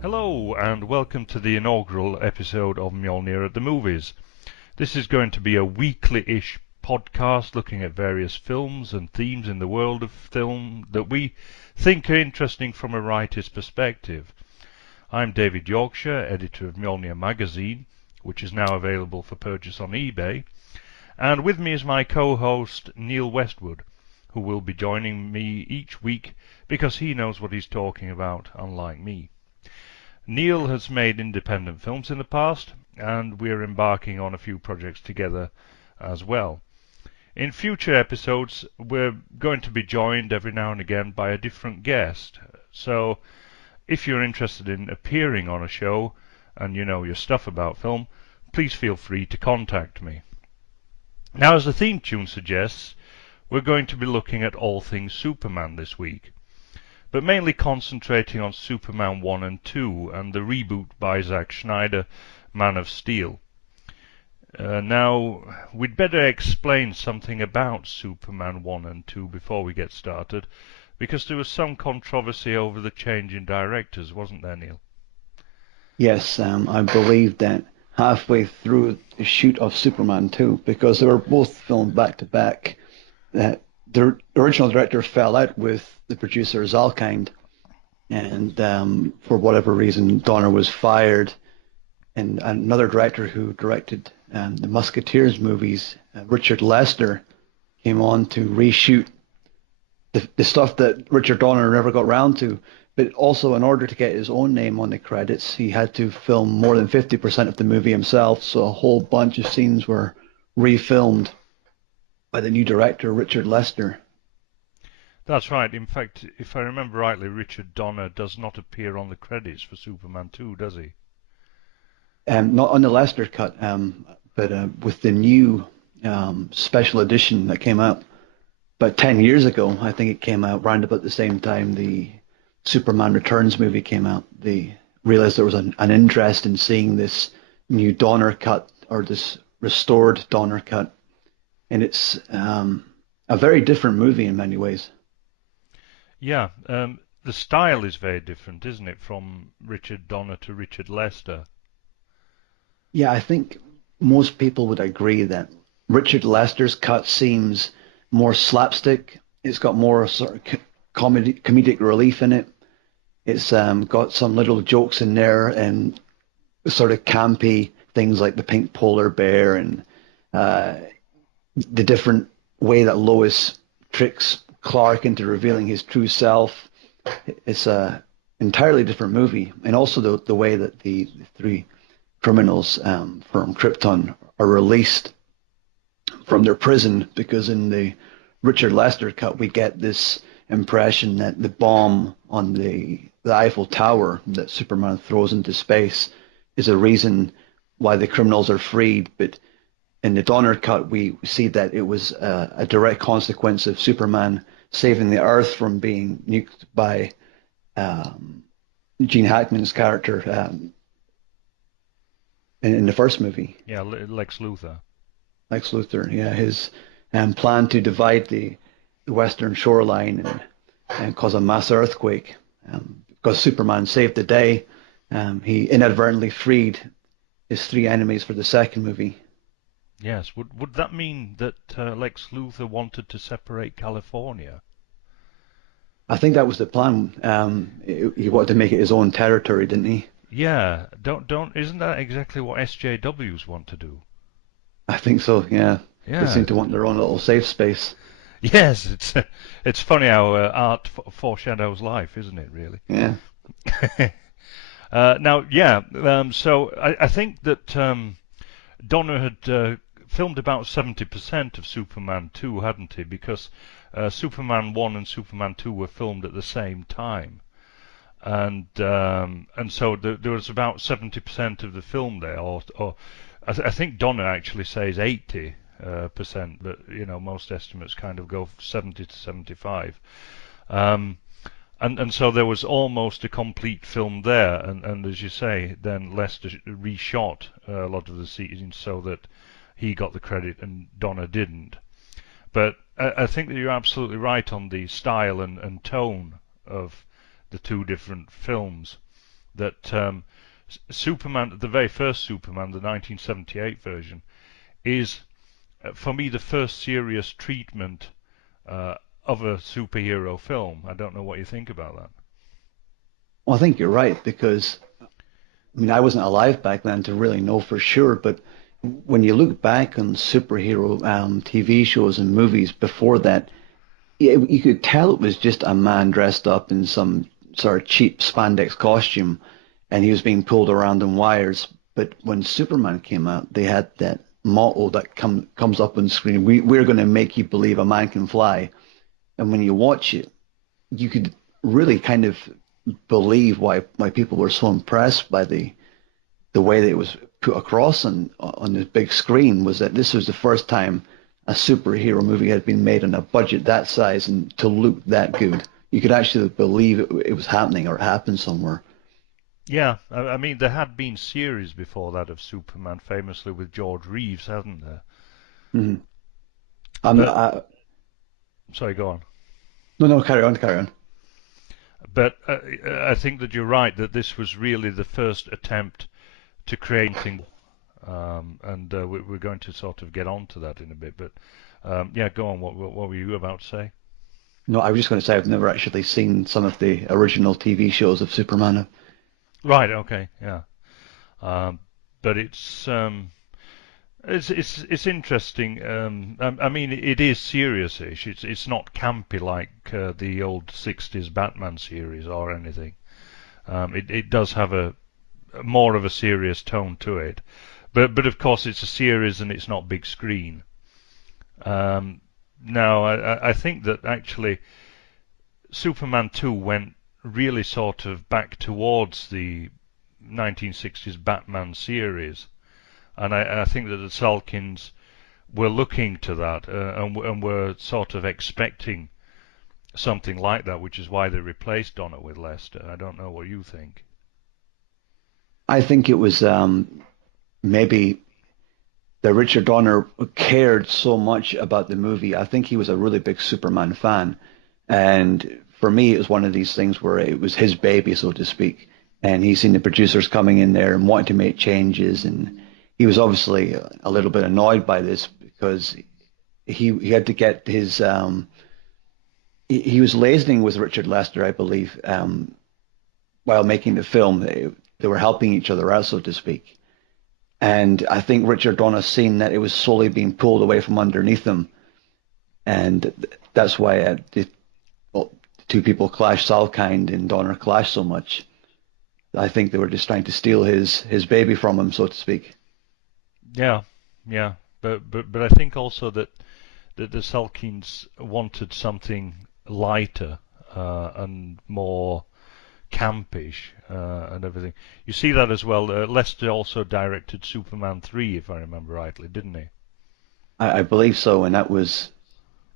Hello and welcome to the inaugural episode of Mjolnir at the Movies. This is going to be a weekly-ish podcast looking at various films and themes in the world of film that we think are interesting from a writer's perspective. I'm David Yorkshire, editor of Mjolnir magazine, which is now available for purchase on eBay, and with me is my co-host Neil Westwood, who will be joining me each week because he knows what he's talking about, unlike me. Neil has made independent films in the past, and we're embarking on a few projects together as well. In future episodes, we're going to be joined every now and again by a different guest. So, if you're interested in appearing on a show and you know your stuff about film, please feel free to contact me. Now, as the theme tune suggests, we're going to be looking at all things Superman this week, but mainly concentrating on Superman 1 and 2 and the reboot by Zack Snyder, Man of Steel. Now, we'd better explain something about Superman 1 and 2 before we get started, because there was some controversy over the change in directors, wasn't there, Neil? Yes, I believe that halfway through the shoot of Superman 2, because they were both filmed back to back, that the original director fell out with the producer Zalkind, and for whatever reason, Donner was fired. And another director who directed the Musketeers movies, Richard Lester, came on to reshoot the stuff that Richard Donner never got round to. But also, in order to get his own name on the credits, he had to film more than 50% of the movie himself. So a whole bunch of scenes were refilmed by the new director, Richard Lester. That's right. In fact, if I remember rightly, Richard Donner does not appear on the credits for Superman 2, does he? Not on the Lester cut, but with the new special edition that came out about 10 years ago. I think it came out round about the same time the Superman Returns movie came out. They realized there was an interest in seeing this new Donner cut, or this restored Donner cut. And it's a very different movie in many ways. Yeah, the style is very different, isn't it, from Richard Donner to Richard Lester? Yeah, I think most people would agree that Richard Lester's cut seems more slapstick. It's got more sort of comedic relief in it. It's got some little jokes in there and sort of campy things like the pink polar bear and the different way that Lois tricks Clark into revealing his true self. It's a entirely different movie, and also the way that the three criminals from Krypton are released from their prison, because in the Richard Lester cut we get this impression that the bomb on the Eiffel Tower that Superman throws into space is a reason why the criminals are freed, but in the Donner cut, we see that it was a direct consequence of Superman saving the Earth from being nuked by Gene Hackman's character in the first movie. Yeah, Lex Luthor. Lex Luthor, yeah, his plan to divide the western shoreline and cause a mass earthquake. Because Superman saved the day, he inadvertently freed his three enemies for the second movie. Yes. Would that mean that Lex Luthor wanted to separate California? I think that was the plan. He wanted to make it his own territory, didn't he? Yeah. Don't. Isn't that exactly what SJWs want to do? I think so. Yeah, they Yeah. seem to want their own little safe space. Yes. It's funny how art foreshadows life, isn't it? Really. Yeah. Now, yeah. So I think that Donner had filmed about 70% of Superman 2, hadn't he? Because Superman 1 and Superman 2 were filmed at the same time. And so there was about 70% of the film there, or I think Donner actually says 80 percent, but most estimates kind of go 70 to 75. Um, and so there was almost a complete film there, and as you say, then Lester reshot a lot of the scenes so that he got the credit and Donner didn't. But I think that you're absolutely right on the style and tone of the two different films. That Superman, the very first Superman, the 1978 version, is for me the first serious treatment uh, of a superhero film. I don't know what you think about that. Well, I think you're right because I mean I wasn't alive back then to really know for sure, but when you look back on superhero TV shows and movies before that, yeah, you could tell it was just a man dressed up in some sort of cheap spandex costume, and he was being pulled around on wires. But when Superman came out, they had that motto that comes up on screen: we're going to make you believe a man can fly." And when you watch it, you could really kind of believe why people were so impressed by the way that it was put across on the big screen was that this was the first time a superhero movie had been made on a budget that size and to look that good. You could actually believe it was happening or it happened somewhere. Yeah, I mean there had been series before that of Superman, famously with George Reeves, hadn't there? Mm-hmm. But sorry, go on. No, no, carry on, carry on. But I think that you're right that this was really the first attempt to creating, and we're going to sort of get on to that in a bit. But yeah, go on. What were you about to say? No, I was just going to say I've never actually seen some of the original TV shows of Superman. Right. Okay. Yeah. Um, but it's interesting. I mean, it is serious-ish. It's not campy like the old '60s Batman series or anything. It does have a more of a serious tone to it, but of course it's a series and it's not big screen. Um, Now I think that actually Superman 2 went really sort of back towards the 1960s Batman series, and I think that the Salkins were looking to that and were sort of expecting something like that, which is why they replaced Donner with Lester. I don't know what you think. I think it was maybe that Richard Donner cared so much about the movie. I think he was a really big Superman fan. And for me, it was one of these things where it was his baby, so to speak. And he seen the producers coming in there and wanting to make changes. And he was obviously a little bit annoyed by this because he had to get his he was liaising with Richard Lester, I believe, while making the film. They were helping each other out, so to speak. And I think Richard Donner seen that it was slowly being pulled away from underneath him, and that's why well, the two people clashed. Salkind and Donner clashed so much. I think they were just trying to steal his baby from him, so to speak. Yeah, yeah, but I think also that the Salkins wanted something lighter and more campish and everything. You see that as well. Lester also directed Superman 3, if I remember rightly, didn't he? I believe so, and that was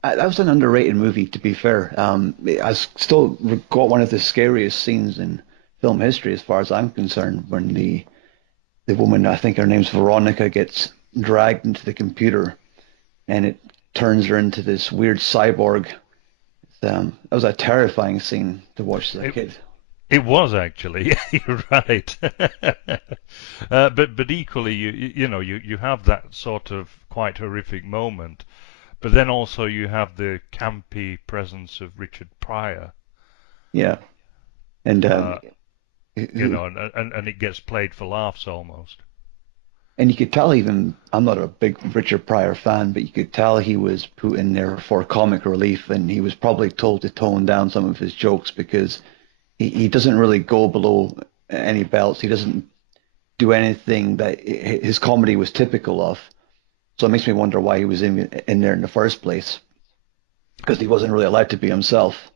an underrated movie, to be fair. I still got one of the scariest scenes in film history, as far as I'm concerned, when the woman, I think her name's Veronica, gets dragged into the computer and it turns her into this weird cyborg. That was a terrifying scene to watch as a It kid. It was actually. You're right. But equally, you have that sort of quite horrific moment, but then also you have the campy presence of Richard Pryor. Yeah, and Uh, who and it gets played for laughs almost. and you could tell even I'm not a big Richard Pryor fan, but you could tell he was put in there for comic relief, and he was probably told to tone down some of his jokes because he doesn't really go below any belts. He doesn't do anything that his comedy was typical of. So it makes me wonder why he was in there in the first place because he wasn't really allowed to be himself.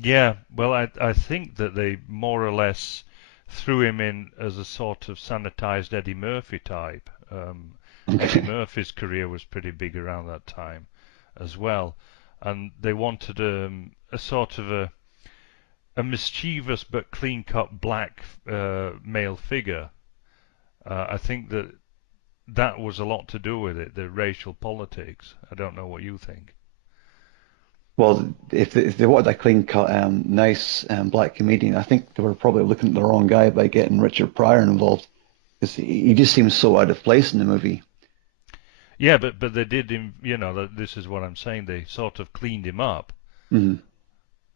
Yeah, well, I think that they more or less threw him in as a sort of sanitized Eddie Murphy type. Eddie Okay. Murphy's career was pretty big around that time as well, and they wanted a sort of a mischievous but clean-cut black male figure. I think that that was a lot to do with it, the racial politics. I don't know what you think. Well, if they wanted a clean cut, nice black comedian, I think they were probably looking at the wrong guy by getting Richard Pryor involved because he just seems so out of place in the movie. Yeah, but they did him. This is what I'm saying. They sort of cleaned him up Mhm.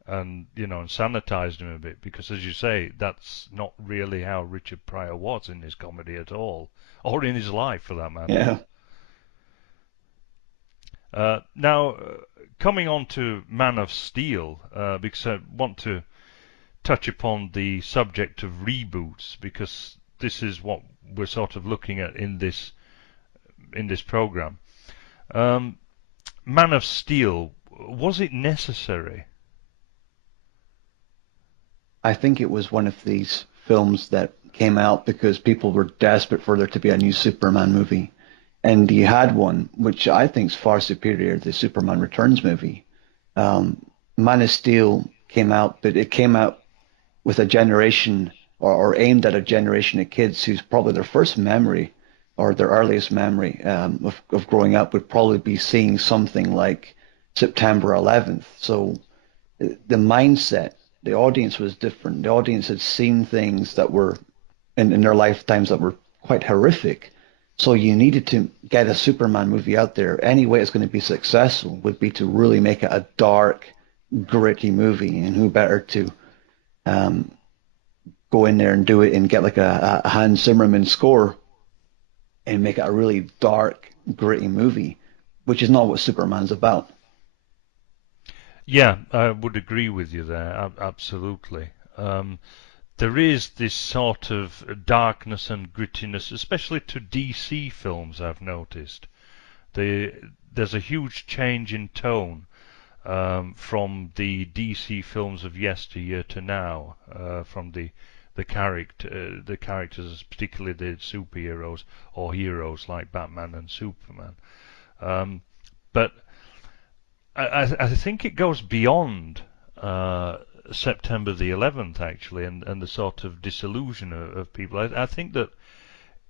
and and sanitized him a bit because, as you say, that's not really how Richard Pryor was in his comedy at all, or in his life for that matter. Yeah, Now, coming on to Man of Steel, because I want to touch upon the subject of reboots because this is what we're sort of looking at in this program. Um, Man of Steel, was it necessary? I think it was one of these films that came out because people were desperate for there to be a new Superman movie. And you had one, which I think is far superior to the Superman Returns movie. Um, Man of Steel came out, but it came out with a generation or aimed at a generation of kids who's probably their first memory or their earliest memory of growing up would probably be seeing something like September 11th. So the mindset, the audience was different. The audience had seen things that were in their lifetimes that were quite horrific. So you needed to get a Superman movie out there. Any way it's going to be successful would be to really make it a dark, gritty movie. And who better to um, go in there and do it and get like a Hans Zimmerman score and make it a really dark, gritty movie, which is not what Superman's about. Yeah, I would agree with you there, absolutely. Um, there is this sort of darkness and grittiness, especially to DC films, I've noticed. There's a huge change in tone from the DC films of yesteryear to now, from the characters, particularly the superheroes or heroes like Batman and Superman. Um, but I think it goes beyond September the 11th actually, and the sort of disillusion of people. I think that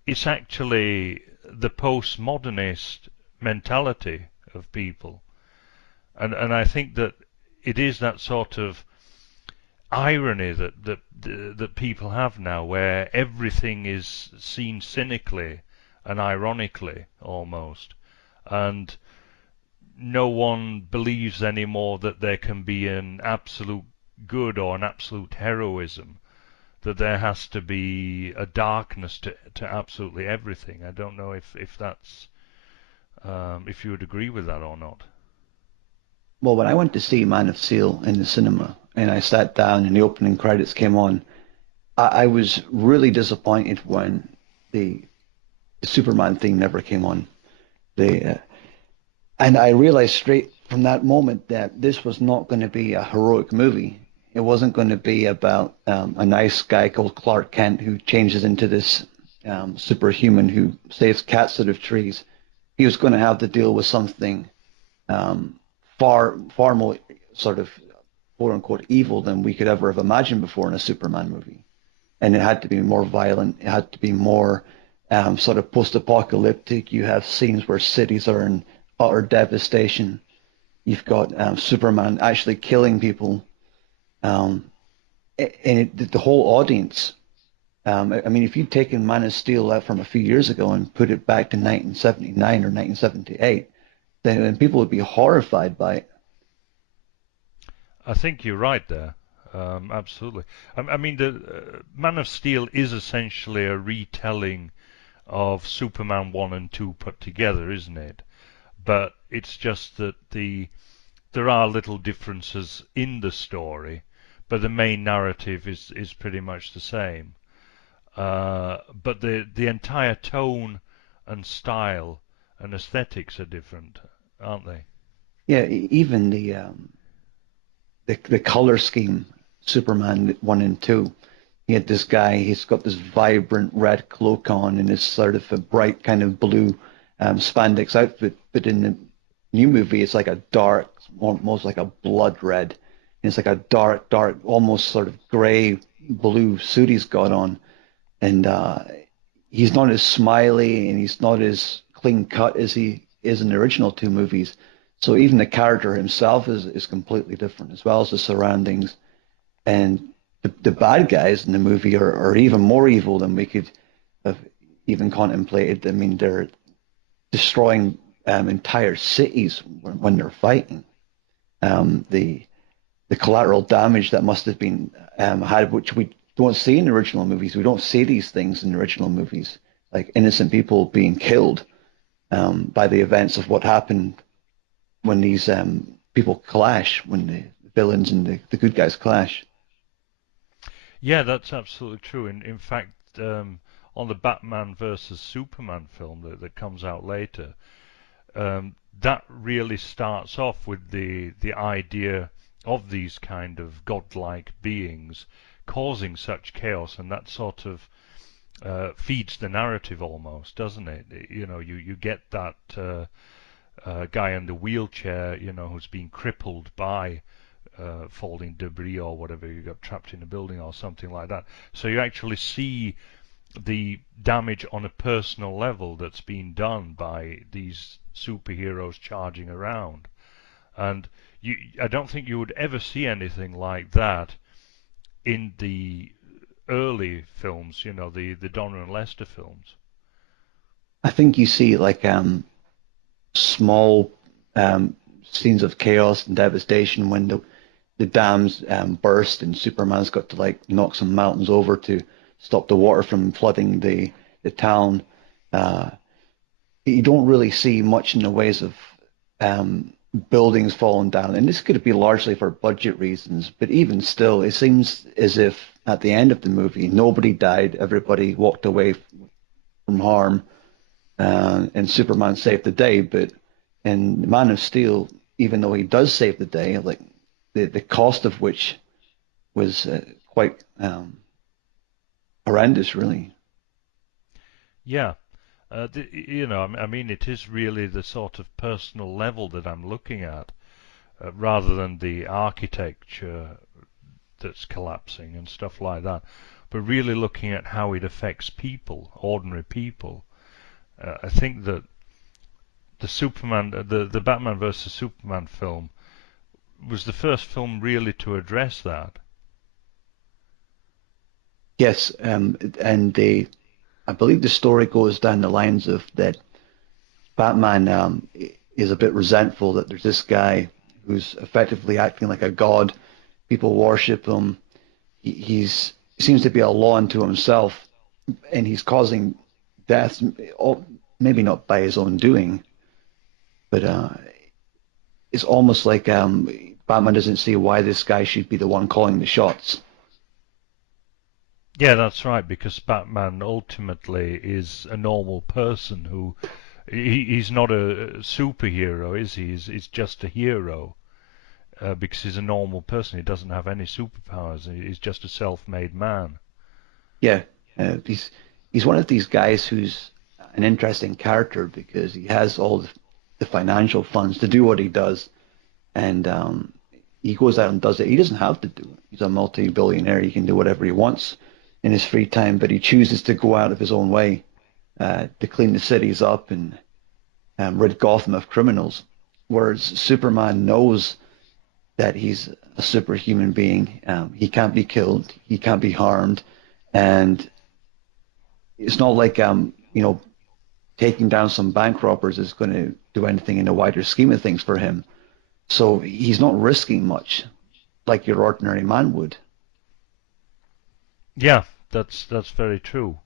it's actually the postmodernist mentality of people, and I think that it is that sort of irony that people have now, where everything is seen cynically and ironically almost, and no one believes anymore that there can be an absolute good or an absolute heroism, that there has to be a darkness to absolutely everything. I don't know if that's if you would agree with that or not. Well, when I went to see Man of Steel in the cinema and I sat down and the opening credits came on, I was really disappointed when the Superman thing never came on. The And I realized straight from that moment that this was not going to be a heroic movie. It wasn't going to be about a nice guy called Clark Kent who changes into this superhuman who saves cats out of trees. He was going to have to deal with something um, far more sort of quote unquote evil than we could ever have imagined before in a Superman movie. And it had to be more violent. It had to be more sort of post-apocalyptic. You have scenes where cities are in utter devastation. You've got Superman actually killing people. Um, and the whole audience. I mean, if you'd taken Man of Steel out from a few years ago and put it back to 1979 or 1978, then people would be horrified by it. I think you're right there. Absolutely. I mean, the Man of Steel is essentially a retelling of Superman 1 and 2 put together, isn't it? But it's just that there are little differences in the story, but the main narrative is pretty much the same. But the entire tone and style and aesthetics are different, aren't they? Yeah, even the color scheme, Superman 1 and 2. He had this guy, he's got this vibrant red cloak on and this sort of a bright kind of blue spandex outfit. But in the new movie, it's like a dark, almost like a blood red. And it's like a dark, almost sort of gray blue suit he's got on. And he's not as smiley and he's not as clean cut as he is in the original two movies. So even the character himself is completely different, as well as the surroundings. And the bad guys in the movie are even more evil than we could have even contemplated. I mean, they're destroying entire cities when they're fighting. The collateral damage that must have been had, which we don't see in the original movies. We don't see these things in the original movies, like innocent people being killed by the events of what happened when these people clash, when the villains and the good guys clash. Yeah, that's absolutely true. In fact, on the Batman versus Superman film that comes out later, that really starts off with the idea of these kind of godlike beings causing such chaos, and that sort of feeds the narrative almost, doesn't it? You know, you get that guy in the wheelchair, you know, who's been crippled by falling debris or whatever, you got trapped in a building or something like that. So you actually see the damage on a personal level that's been done by these superheroes charging around. And I don't think you would ever see anything like that in the early films, you know, the Donner and Lester films. I think you see like small scenes of chaos and devastation when the dams burst and Superman's got to like knock some mountains over to stop the water from flooding the town. Uh, you don't really see much in the ways of um, buildings falling down, and this could be largely for budget reasons. But even still, it seems as if at the end of the movie, nobody died, everybody walked away from harm, and Superman saved the day. But in Man of Steel, even though he does save the day, like the cost of which was quite horrendous, really. Yeah, you know, I mean, it is really the sort of personal level that I'm looking at, rather than the architecture that's collapsing and stuff like that, but really looking at how it affects people, ordinary people. I think that the Batman versus Superman film was the first film really to address that. Yes, and I believe the story goes down the lines of that Batman is a bit resentful that there's this guy who's effectively acting like a god. People worship him. He seems to be a law unto himself, and he's causing deaths, maybe not by his own doing, but it's almost like Batman doesn't see why this guy should be the one calling the shots. Yeah, that's right, because Batman ultimately is a normal person who he's not a superhero, is he? He's just a hero, because he's a normal person. He doesn't have any superpowers. He's just a self-made man. Yeah, he's one of these guys who's an interesting character because he has all the financial funds to do what he does, and he goes out and does it. He doesn't have to do it. He's a multi-billionaire. He can do whatever he wants in his free time, but he chooses to go out of his own way to clean the cities up and rid Gotham of criminals. Whereas Superman knows that he's a superhuman being. He can't be killed, he can't be harmed, and it's not like taking down some bank robbers is going to do anything in the wider scheme of things for him. So he's not risking much like your ordinary man would. Yeah, that's very true.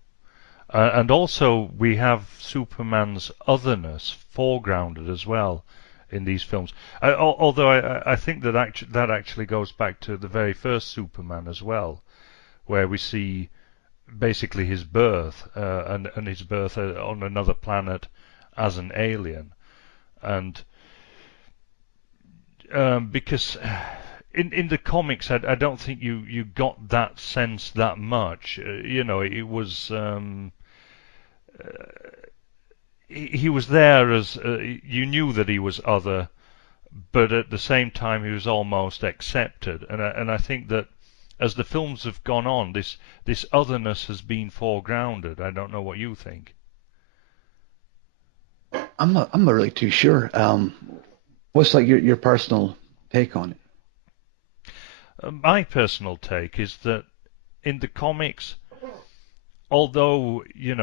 And also we have Superman's otherness foregrounded as well in these films. Although I think that actually goes back to the very first Superman as well, where we see basically his birth and his birth on another planet as an alien, and because in the comics I don't think you got that sense that much. It was he was there as you knew that he was other, but at the same time he was almost accepted. And I think that as the films have gone on, this otherness has been foregrounded. I don't know what you think. I'm not really too sure. What's like your personal take on it? My personal take is that in the comics, although you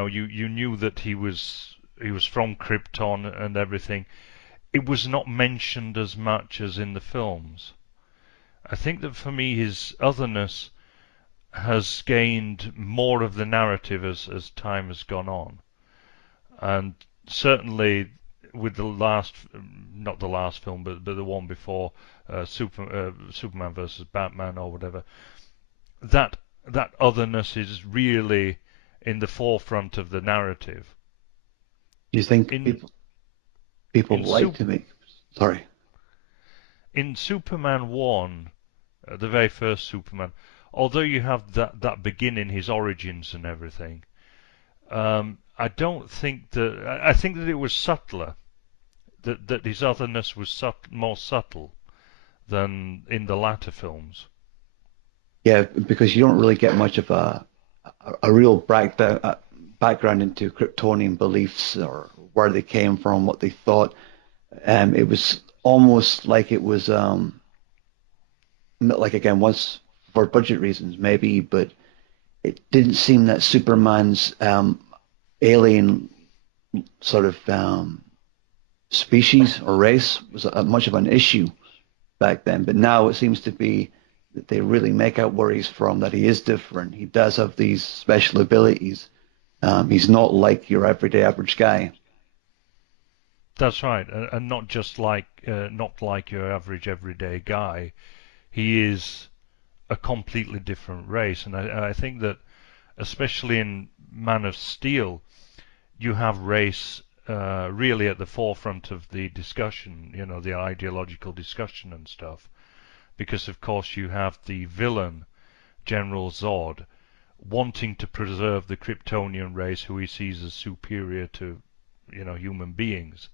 knew that he was from Krypton and everything, it was not mentioned as much as in the films. I think that for me his otherness has gained more of the narrative as time has gone on, and certainly with the last, not the last film, but the one before, Superman versus Batman or whatever, that that otherness is really in the forefront of the narrative. Do you think In people in like Sup to make? Sorry. in Superman 1, the very first Superman, although you have that beginning, his origins and everything, I don't think that I think that it was subtler. That his otherness was more subtle than in the latter films. Yeah, because you don't really get much of a real background into Kryptonian beliefs or where they came from, what they thought. It was almost like it was like again once for budget reasons maybe, but it didn't seem that Superman's alien sort of species or race was much of an issue back then. But now it seems to be that they really make out where he's from, that he is different. He does have these special abilities. He's not like your everyday average guy. That's right, and not just not like your average everyday guy. He is a completely different race, and I think that especially in Man of Steel, you have race really at the forefront of the discussion, the ideological discussion and stuff. Because, of course, you have the villain, General Zod, wanting to preserve the Kryptonian race, who he sees as superior to, human beings,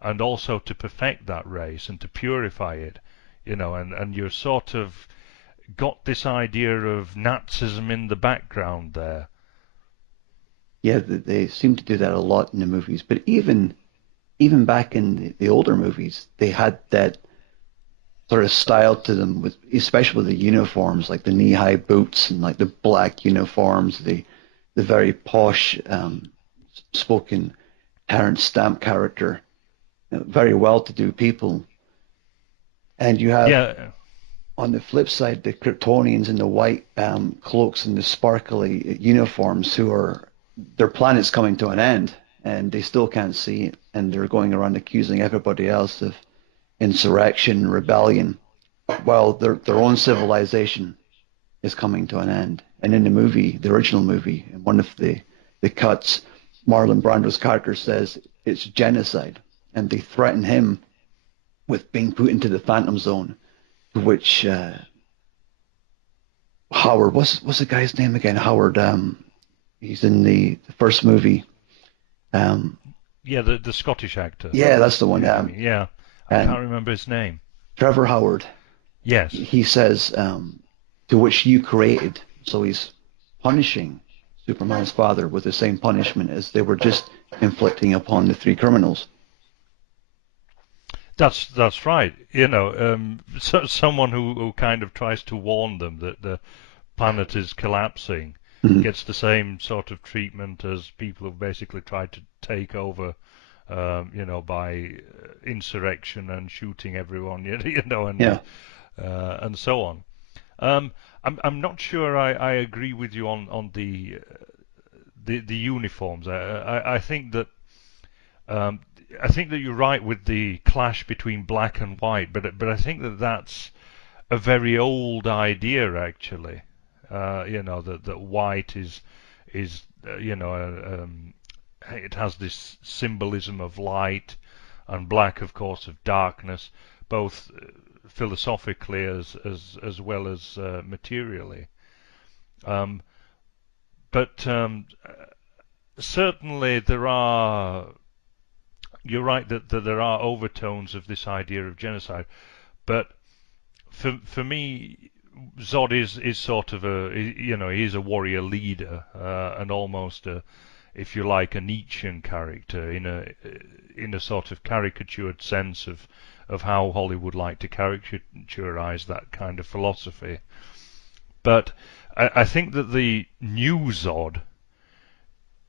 and also to perfect that race and to purify it, and you're sort of got this idea of Nazism in the background there. Yeah, they seem to do that a lot in the movies. But even back in the older movies, they had that sort of style to them, with especially with the uniforms, like the knee-high boots and like the black uniforms, the very posh spoken Terrence Stamp character, very well-to-do people. And you have Yeah, on the flip side the Kryptonians in the white cloaks and the sparkly uniforms, who are their planet's coming to an end and they still can't see it, and they're going around accusing everybody else of insurrection, rebellion, while their own civilization is coming to an end. And in the movie, the original movie, in one of the cuts, Marlon Brando's character says it's genocide, and they threaten him with being put into the Phantom Zone, to which Howard, what's the guy's name again? Howard, he's in the first movie. Um, yeah, the Scottish actor. yeah, that's the one. You mean? Yeah, I And can't remember his name. Trevor Howard, Yes, he says, to which you created. So he's punishing Superman's father with the same punishment as they were just inflicting upon the three criminals. That's right. You know, someone who kind of tries to warn them that the planet is collapsing Mhm. gets the same sort of treatment as people who've basically tried to take over, by insurrection and shooting everyone, Yeah. and so on. Um, I'm not sure I agree with you on the uniforms. Um, I think that you're right with the clash between black and white, but I think that that's a very old idea actually. That white is it has this symbolism of light, and black, of course, of darkness, both philosophically as well as materially. Um, but certainly there are. You're right that there are overtones of this idea of genocide, but for me, Zod is sort of he's a warrior leader, and almost if you like, a Nietzschean character in a sort of caricatured sense of how Hollywood like to caricaturize that kind of philosophy. But I think that the new Zod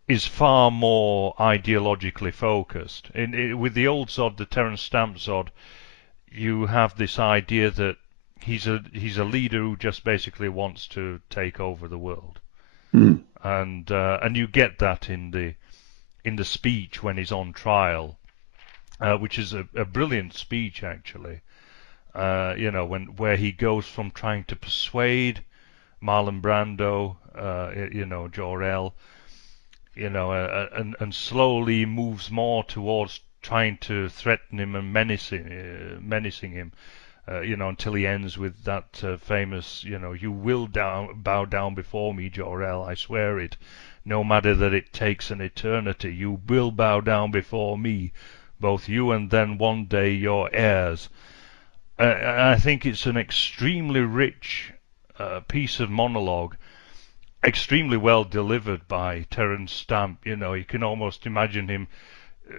is far more ideologically focused. With the old Zod, the Terence Stamp Zod, you have this idea that he's a leader who just basically wants to take over the world, Mm. and you get that in the speech when he's on trial, which is a brilliant speech actually. When where he goes from trying to persuade Marlon Brando, Jor-El, and slowly moves more towards trying to threaten him and menacing him, until he ends with that famous, you will bow down before me, Jor-El, I swear it. No matter that it takes an eternity, you will bow down before me, both you and then one day your heirs. I think it's an extremely rich piece of monologue, extremely well delivered by Terence Stamp. You can almost imagine him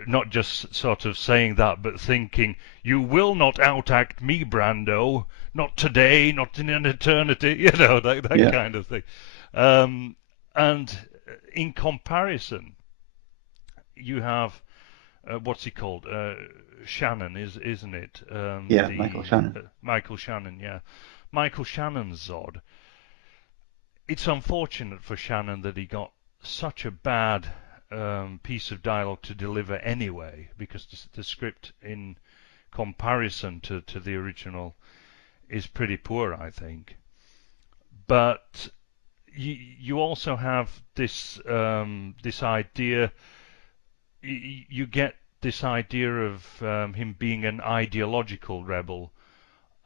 not just sort of saying that, but thinking, "You will not outact me, Brando. Not today, not in an eternity." That Yeah. kind of thing. Um, and in comparison, you have what's he called? Shannon, isn't it? Yeah. Michael The Shannon. Michael Shannon, yeah. Michael Shannon's Zod. It's unfortunate for Shannon that he got such a bad piece of dialogue to deliver anyway, because the script in comparison to the original is pretty poor, I think. But you also have this idea. You get this idea of him being an ideological rebel,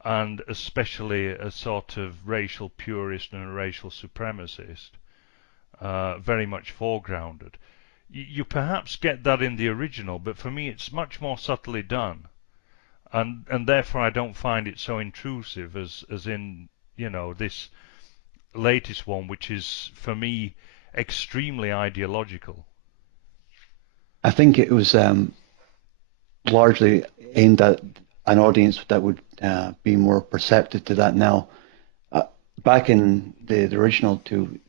and especially a sort of racial purist and a racial supremacist, very much foregrounded. You perhaps get that in the original, but for me it's much more subtly done, and therefore I don't find it so intrusive as in this latest one, which is for me extremely ideological. I think it was largely aimed at an audience that would be more perceptive to that now. Uh, Back in the original two,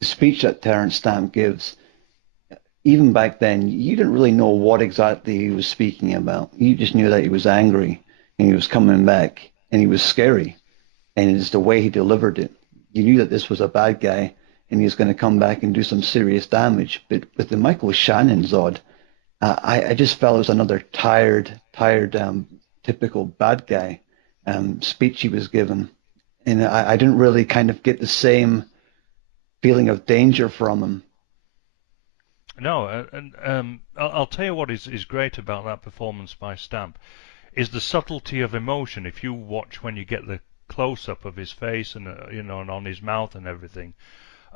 the speech that Terence Stamp gives, even back then, you didn't really know what exactly he was speaking about. You just knew that he was angry and he was coming back and he was scary. And it's the way he delivered it. You knew that this was a bad guy and he was going to come back and do some serious damage. But with the Michael Shannon Zod, I just felt it was another tired, typical bad guy speech he was given. And I didn't really kind of get the same feeling of danger from him. No, and I'll tell you what is great about that performance by Stamp is the subtlety of emotion. If you watch when you get the close up of his face and and on his mouth and everything,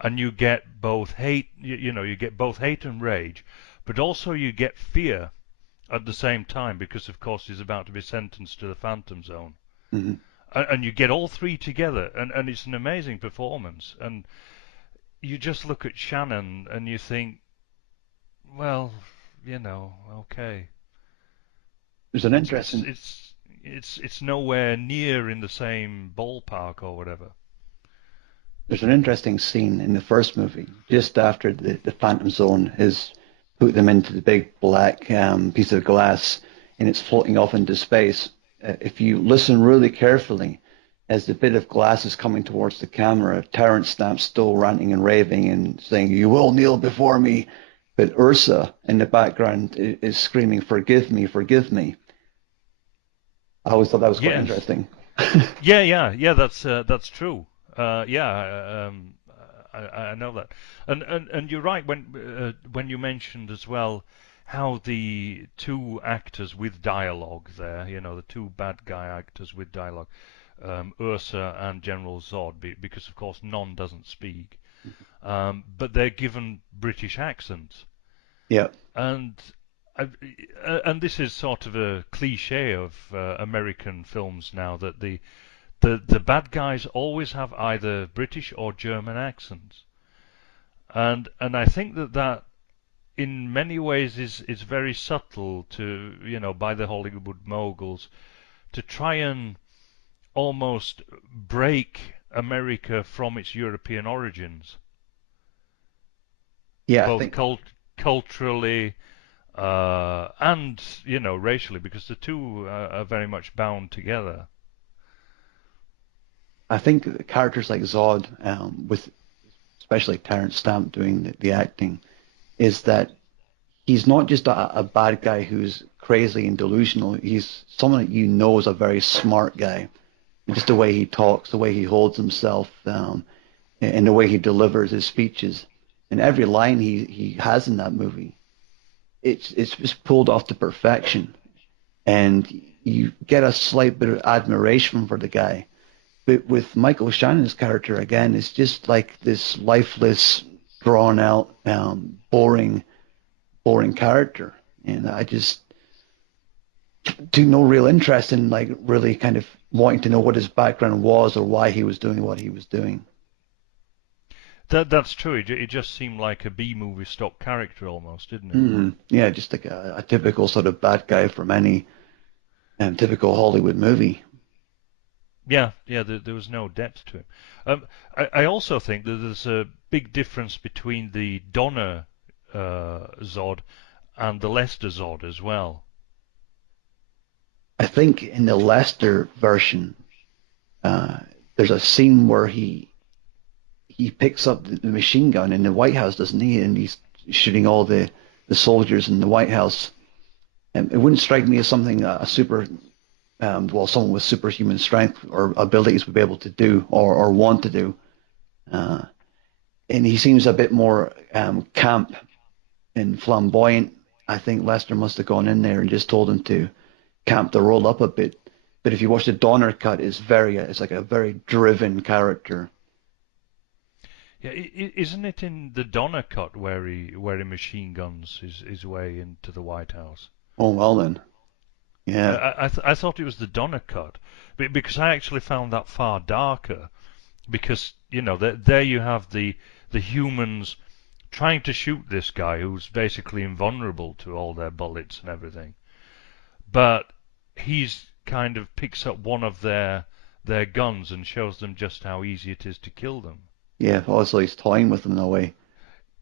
and you get both hate, you get both hate and rage, but also you get fear at the same time, because of course he's about to be sentenced to the Phantom Zone, Hmm. and you get all three together, and it's an amazing performance. And you just look at Shannon and you think, well, okay. There's an It's it's interesting it's it's nowhere near in the same ballpark or whatever. there's an interesting scene in the first movie, just after the Phantom Zone has put them into the big black piece of glass and it's floating off into space. If you listen really carefully, as the bit of glass is coming towards the camera, Terrence Stamp's still ranting and raving and saying, "You will kneel before me." But Ursa in the background is screaming, "Forgive me, forgive me." I always thought that was quite Yes. interesting. Yeah. That's true. Yeah, I know that, and you're right when you mentioned as well how the two actors with dialogue there, the two bad guy actors with dialogue, Ursa and General Zod, because of course none doesn't speak, but they're given British accents, Yeah. and I, and this is sort of a cliche of American films now that the bad guys always have either British or German accents, and I think that in many ways is very subtle to by the Hollywood moguls to try and almost break America from its European origins, Yeah, I both think culturally and racially, because the two are very much bound together. I think characters like Zod, with especially Terrence Stamp doing the acting, is that he's not just a bad guy who's crazy and delusional. He's someone that you know is a very smart guy. Just the way he talks, the way he holds himself, and the way he delivers his speeches, and every line he has in that movie, it's just pulled off to perfection, and you get a slight bit of admiration for the guy. But with Michael Shannon's character again, it's just like this lifeless, drawn out, boring character, and I just do no real interest in like really kind of wanting to know what his background was or why he was doing what he was doing. That's true. It just seemed like a B movie stock character almost, didn't it? Yeah, just like a typical sort of bad guy from any typical Hollywood movie. Yeah. There was no depth to him. I also think that there's a big difference between the Donner Zod and the Lester Zod as well. I think in the Lester version, uh, there's a scene where he picks up the machine gun in the White House, doesn't he? And he's shooting all the soldiers in the White House. And it wouldn't strike me as something a super well, someone with superhuman strength or abilities would be able to do or want to do. Uh, and he seems a bit more camp and flamboyant. I think Lester must have gone in there and just told him to camp the role up a bit. But if you watch the Donner cut, it's like a very driven character. Yeah, isn't it in the Donner cut where he machine guns his way into the White House? Oh well then, I yeah, I thought it was the Donner cut, because I actually found that far darker. Because there you have the humans trying to shoot this guy who's basically invulnerable to all their bullets and everything, but he's kind of picks up one of their guns and shows them just how easy it is to kill them. yeah. Also, he's toying with them in a way.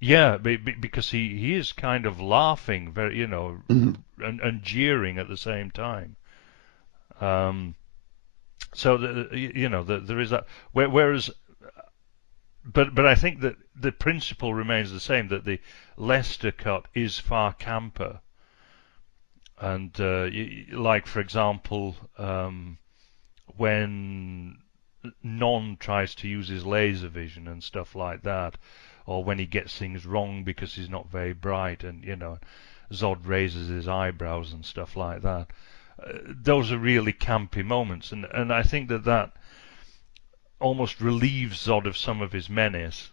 Yeah, because he is kind of laughing very, Mhm. and jeering at the same time. Um, so there is that. Whereas, but I think that the principle remains the same. That the Leicester cut is far camper, and like for example, when Non tries to use his laser vision and stuff like that, or when he gets things wrong because he's not very bright, and Zod raises his eyebrows and stuff like that. Those are really campy moments, and I think that almost relieves Zod of some of his menace.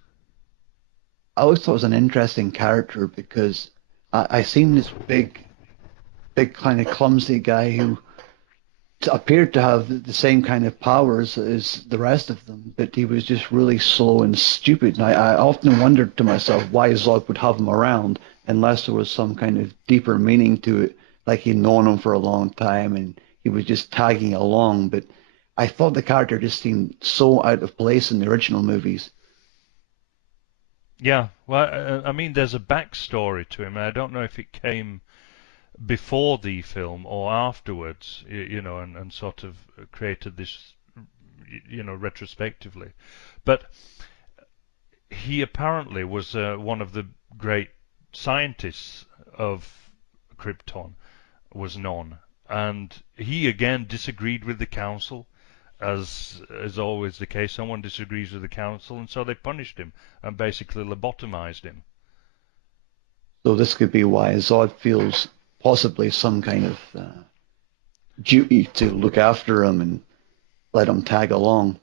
I always thought it was an interesting character because I seen this big kind of clumsy guy who appeared to have the same kind of powers as the rest of them, but he was just really slow and stupid. And I often wondered to myself why Zod would have him around unless there was some kind of deeper meaning to it, like he'd known him for a long time and he was just tagging along. But I thought the character just seemed so out of place in the original movies. Yeah, well, I mean, there's a backstory to him. I don't know if it came before the film or afterwards, and sort of created this, retrospectively. But he apparently was one of the great scientists of Krypton, was known, and he again disagreed with the council, as is always the case. Someone disagrees with the council, and so they punished him and basically lobotomized him. So this could be why Zod feels possibly some kind of duty to look after him and let him tag along.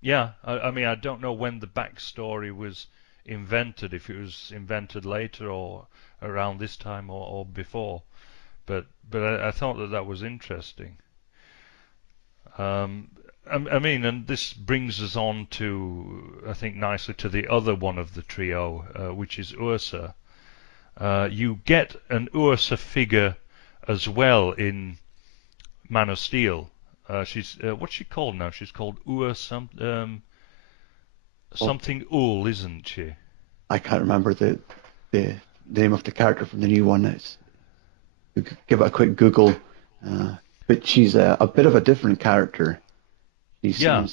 Yeah, I mean, I don't know when the backstory was invented, if it was invented later or around this time or before. But I thought that that was interesting. Um, I mean, and this brings us on to, I think, nicely to the other one of the trio, which is Ursa. You get an Ursa figure as well in Man of Steel. She's what's she called now? She's called Oh, something Ul, isn't she? I can't remember the name of the character from the new one. It's, we could give it a quick Google. Uh, but she's a bit of a different character. She Yeah,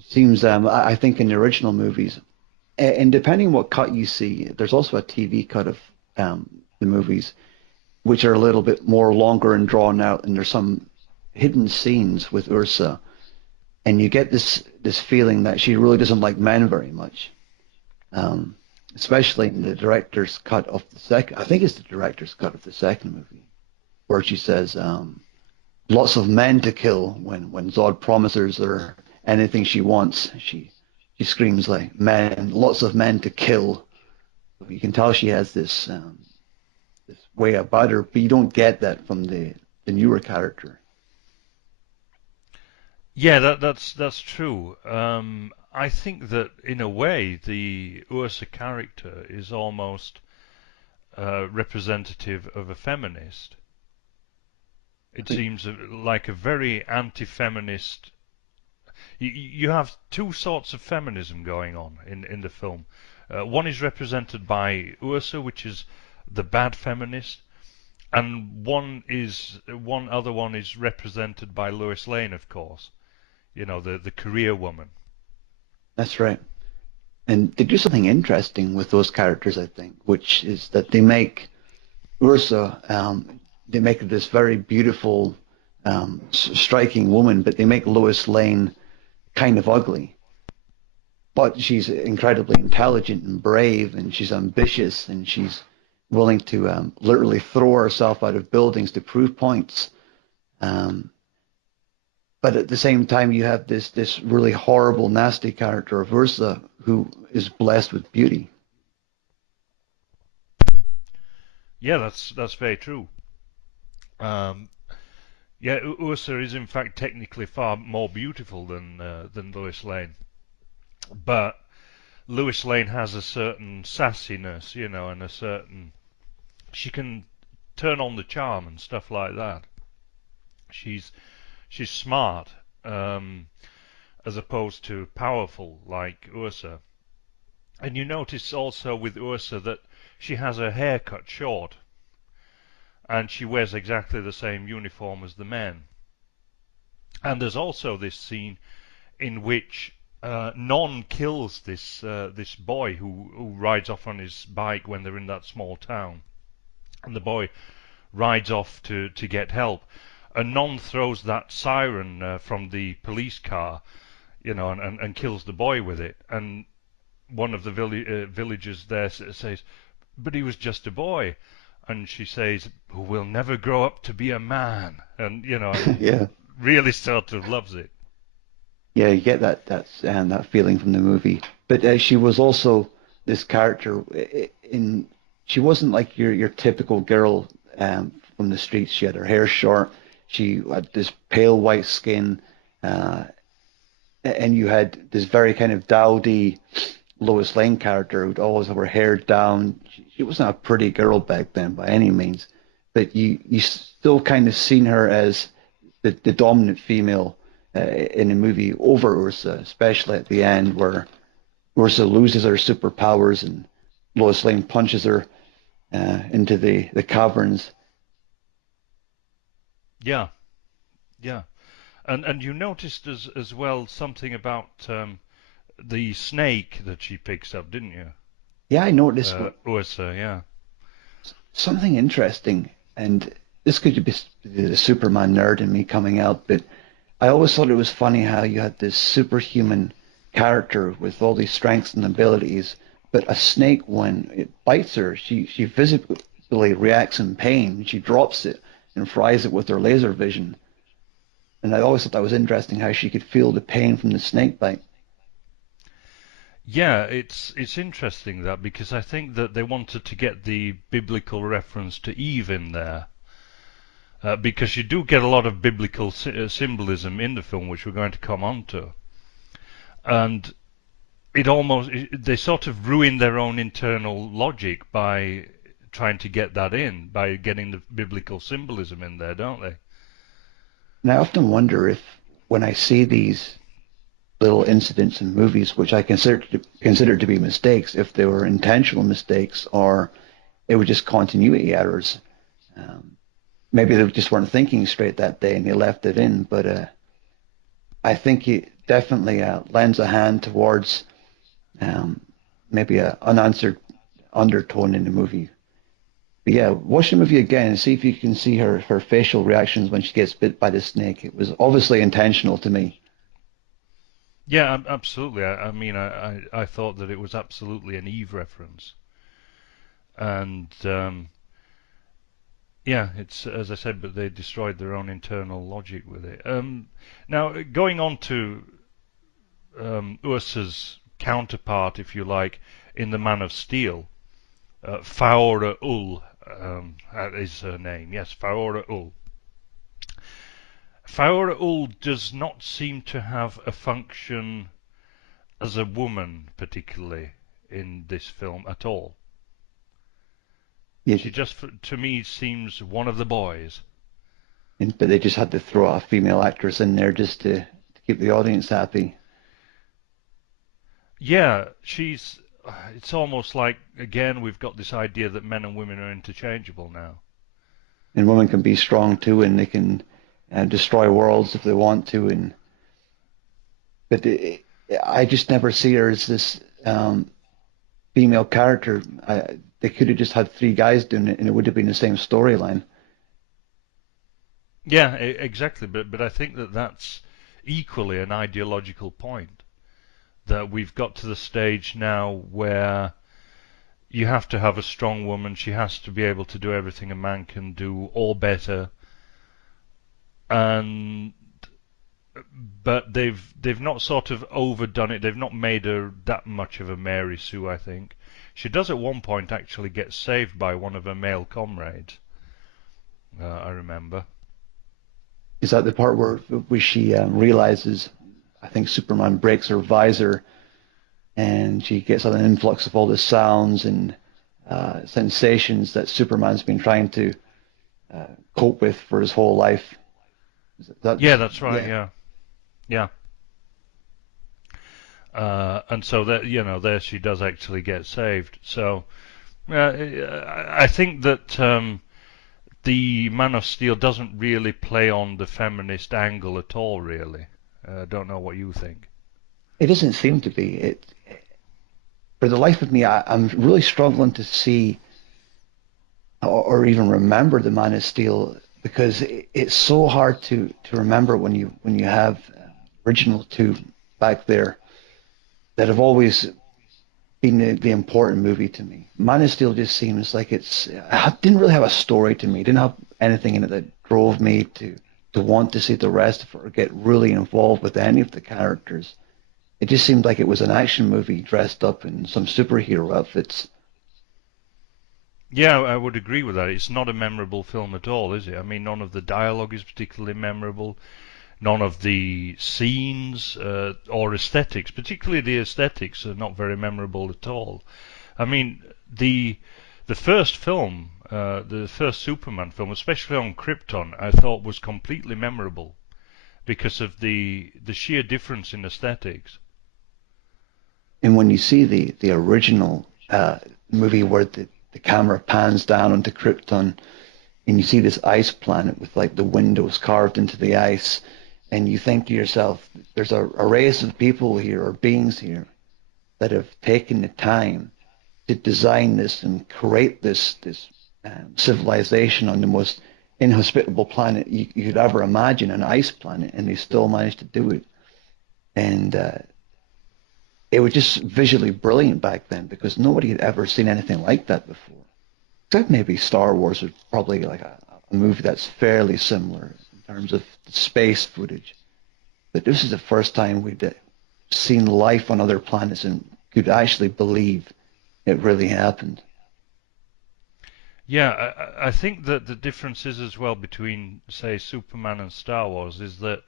seems I think in the original movies, and depending what cut you see, there's also a TV cut of the movies, which are a little bit more longer and drawn out, and there's some hidden scenes with Ursa, and you get this feeling that she really doesn't like men very much. Um, Especially in the director's cut of the second, I think it's the director's cut of the second movie, where she says, lots of men to kill when Zod promises her anything she wants. She screams like men, lots of men to kill. You can tell she has this way about her, but you don't get that from the newer character. yeah, that's true. I think that in a way the Ursa character is almost representative of a feminist. I It think seems like a very anti-feminist. You have two sorts of feminism going on in the film. One is represented by Ursa, which is the bad feminist, and one other one is represented by Lois Lane, of course. The career woman. that's right. And they do something interesting with those characters, I think, which is that they make Ursa, they make her this very beautiful, striking woman, but they make Lois Lane kind of ugly. But she's incredibly intelligent and brave, and she's ambitious, and she's willing to literally throw herself out of buildings to prove points. Um, but at the same time, you have this really horrible, nasty character of Ursa who is blessed with beauty. Yeah, that's very true. Um, yeah, Ursa is in fact technically far more beautiful than Lois Lane, but Lois Lane has a certain sassiness, and a certain she can turn on the charm and stuff like that. She's she's smart, um, as opposed to powerful like Ursa. And you notice also with Ursa that she has her hair cut short, and she wears exactly the same uniform as the men. And there's also this scene in which Non kills this boy who rides off on his bike when they're in that small town, and the boy rides off to get help, and Non throws that siren from the police car, and kills the boy with it. And one of the villagers there says, "But he was just a boy." And she says, "Who will never grow up to be a man," and Yeah, really sort of loves it. yeah, you get that feeling from the movie. But she was also this character in. She wasn't like your typical girl from the streets. She had her hair short. She had this pale white skin, uh, and you had this very kind of dowdy Lois Lane character who'd always have her hair down. She wasn't a pretty girl back then by any means. but you still kind of seen her as the dominant female in the movie over Ursa, especially at the end where Ursa loses her superpowers and Lois Lane punches her into the caverns. Yeah, yeah. And you noticed as well something about the snake that she picks up, didn't you? Yeah, I noticed Ursa, yeah. something interesting, and this could be the Superman nerd in me coming out, but I always thought it was funny how you had this superhuman character with all these strengths and abilities, but a snake, when it bites her, she visibly reacts in pain. She drops it and fries it with her laser vision. And I always thought that was interesting how she could feel the pain from the snake bite. Yeah, it's interesting that because I think that they wanted to get the biblical reference to Eve in there. Because you do get a lot of biblical symbolism in the film, which we're going to come on to. And they sort of ruin their own internal logic by trying to get that in, by getting the biblical symbolism in there, don't they? And I often wonder if when I see these little incidents in movies, which I consider to be mistakes, if they were intentional mistakes or it was just continuity errors. Um, Maybe they just weren't thinking straight that day and they left it in. But I think it definitely lends a hand towards um, maybe an unanswered undertone in the movie. But yeah, watch the movie again and see if you can see her facial reactions when she gets bit by the snake. It was obviously intentional to me. Yeah, absolutely. I mean, I thought that it was absolutely an Eve reference. And yeah, it's as I said, but they destroyed their own internal logic with it. Now, going on to Ursa's counterpart, if you like, in The Man of Steel, Faora Ul, that is her name. Yes, Faora Ul. Faora Ul does not seem to have a function as a woman, particularly in this film at all. Yeah, She just, to me, seems one of the boys. but they just had to throw a female actress in there just to keep the audience happy. Yeah, she's. It's almost like, again, we've got this idea that men and women are interchangeable now. And women can be strong too, and they can destroy worlds if they want to. And but I just never see her as this female character. They could have just had three guys doing it, and it would have been the same storyline. Yeah, exactly. But I think that that's equally an ideological point. That we've got to the stage now where you have to have a strong woman. She has to be able to do everything a man can do, or better. And but they've not sort of overdone it. They've not made her that much of a Mary Sue. I think she does at one point actually get saved by one of her male comrades. I remember. Is that the part where she realizes? I think Superman breaks her visor, and she gets an influx of all the sounds and sensations that Superman's been trying to uh, cope with for his whole life. Yeah, that's right. Yeah. Yeah, yeah. And so that there she does actually get saved. So I think that the Man of Steel doesn't really play on the feminist angle at all. Really, don't know what you think. It doesn't seem to be. For the life of me, I'm really struggling to see or even remember the Man of Steel because it's so hard to remember when you have original two back there that have always been the important movie to me. Man of Steel just seems like it didn't really have a story to me. It didn't have anything in it that drove me to want to see the rest of it or get really involved with any of the characters. It just seemed like it was an action movie dressed up in some superhero outfits. Yeah, I would agree with that. It's not a memorable film at all, is it? I mean, none of the dialogue is particularly memorable. None of the scenes or aesthetics, particularly the aesthetics, are not very memorable at all. I mean, the first film the first Superman film, especially on Krypton, I thought was completely memorable because of the sheer difference in aesthetics. And when you see the original movie where the camera pans down onto Krypton and you see this ice planet with like the windows carved into the ice, and you think to yourself, there's a race of people here or beings here that have taken the time to design this and create this civilization on the most inhospitable planet you could ever imagine, an ice planet, and they still managed to do it. And it was just visually brilliant back then because nobody had ever seen anything like that before. Except maybe Star Wars was probably like a movie that's fairly similar in terms of space footage. But this is the first time we'd seen life on other planets and could actually believe it really happened. Yeah, I think that the difference is as well between, say, Superman and Star Wars is that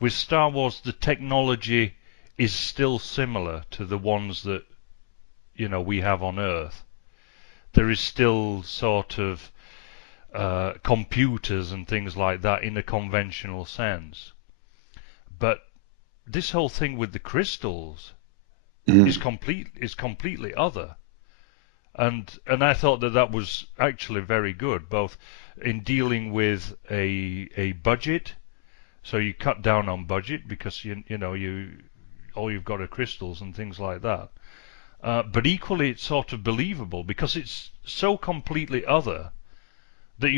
with Star Wars, the technology is still similar to the ones that, we have on Earth. There is still sort of computers and things like that in a conventional sense. But this whole thing with the crystals is Mm. completely other. And I thought that that was actually very good, both in dealing with a budget. So you cut down on budget because you all you've got are crystals and things like that. But equally, it's sort of believable because it's so completely other that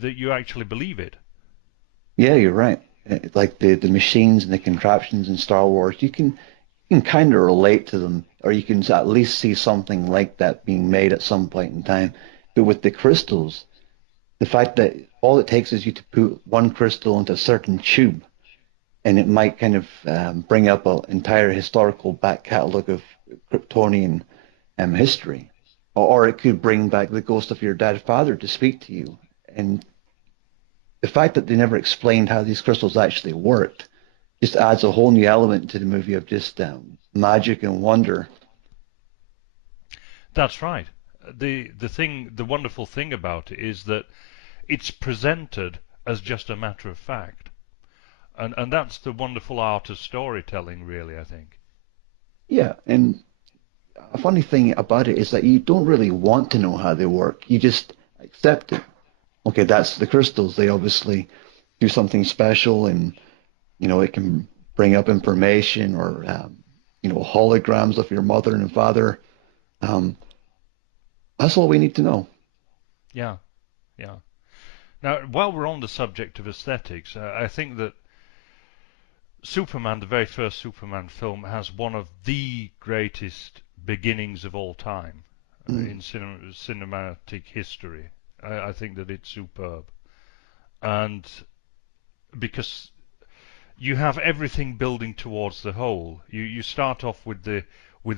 that you actually believe it. Yeah, you're right. Like the machines and the contraptions in Star Wars, you can kind of relate to them, or you can at least see something like that being made at some point in time. But with the crystals, the fact that all it takes is you to put one crystal into a certain tube, and it might kind of bring up an entire historical back catalogue of Kryptonian history, or it could bring back the ghost of your dead father to speak to you. And the fact that they never explained how these crystals actually worked just adds a whole new element to the movie of just magic and wonder. That's right. The wonderful thing about it is that it's presented as just a matter of fact, and that's the wonderful art of storytelling, really. I think. Yeah, and a funny thing about it is that you don't really want to know how they work. You just accept it. Okay, that's the crystals. They obviously do something special, and it can bring up information or holograms of your mother and father. Um, that's all we need to know. Yeah, yeah. Now, while we're on the subject of aesthetics, I think that Superman, the very first Superman film, has one of the greatest beginnings of all time Mm. in cinematic history. I think that it's superb, and because you have everything building towards the whole. You start off with the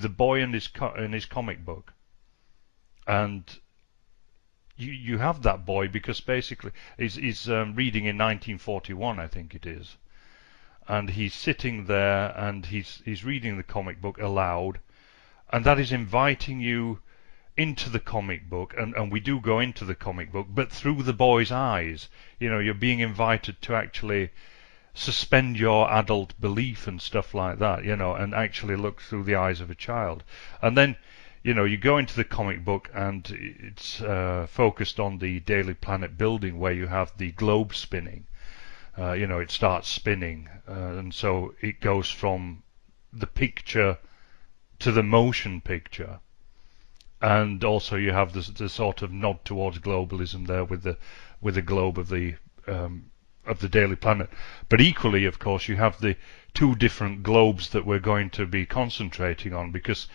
boy and his comic book, and you have that boy because basically he's reading in 1941, I think it is, and he's sitting there and he's reading the comic book aloud, and that is inviting you into the comic book, and we do go into the comic book, but through the boy's eyes. You're being invited to actually suspend your adult belief and stuff like that, and actually look through the eyes of a child. And then, you go into the comic book and it's focused on the Daily Planet building where you have the globe spinning. It starts spinning, and so it goes from the picture to the motion picture. And also you have the sort of nod towards globalism there with the globe of the Daily Planet. But equally, of course, you have the two different globes that we're going to be concentrating on because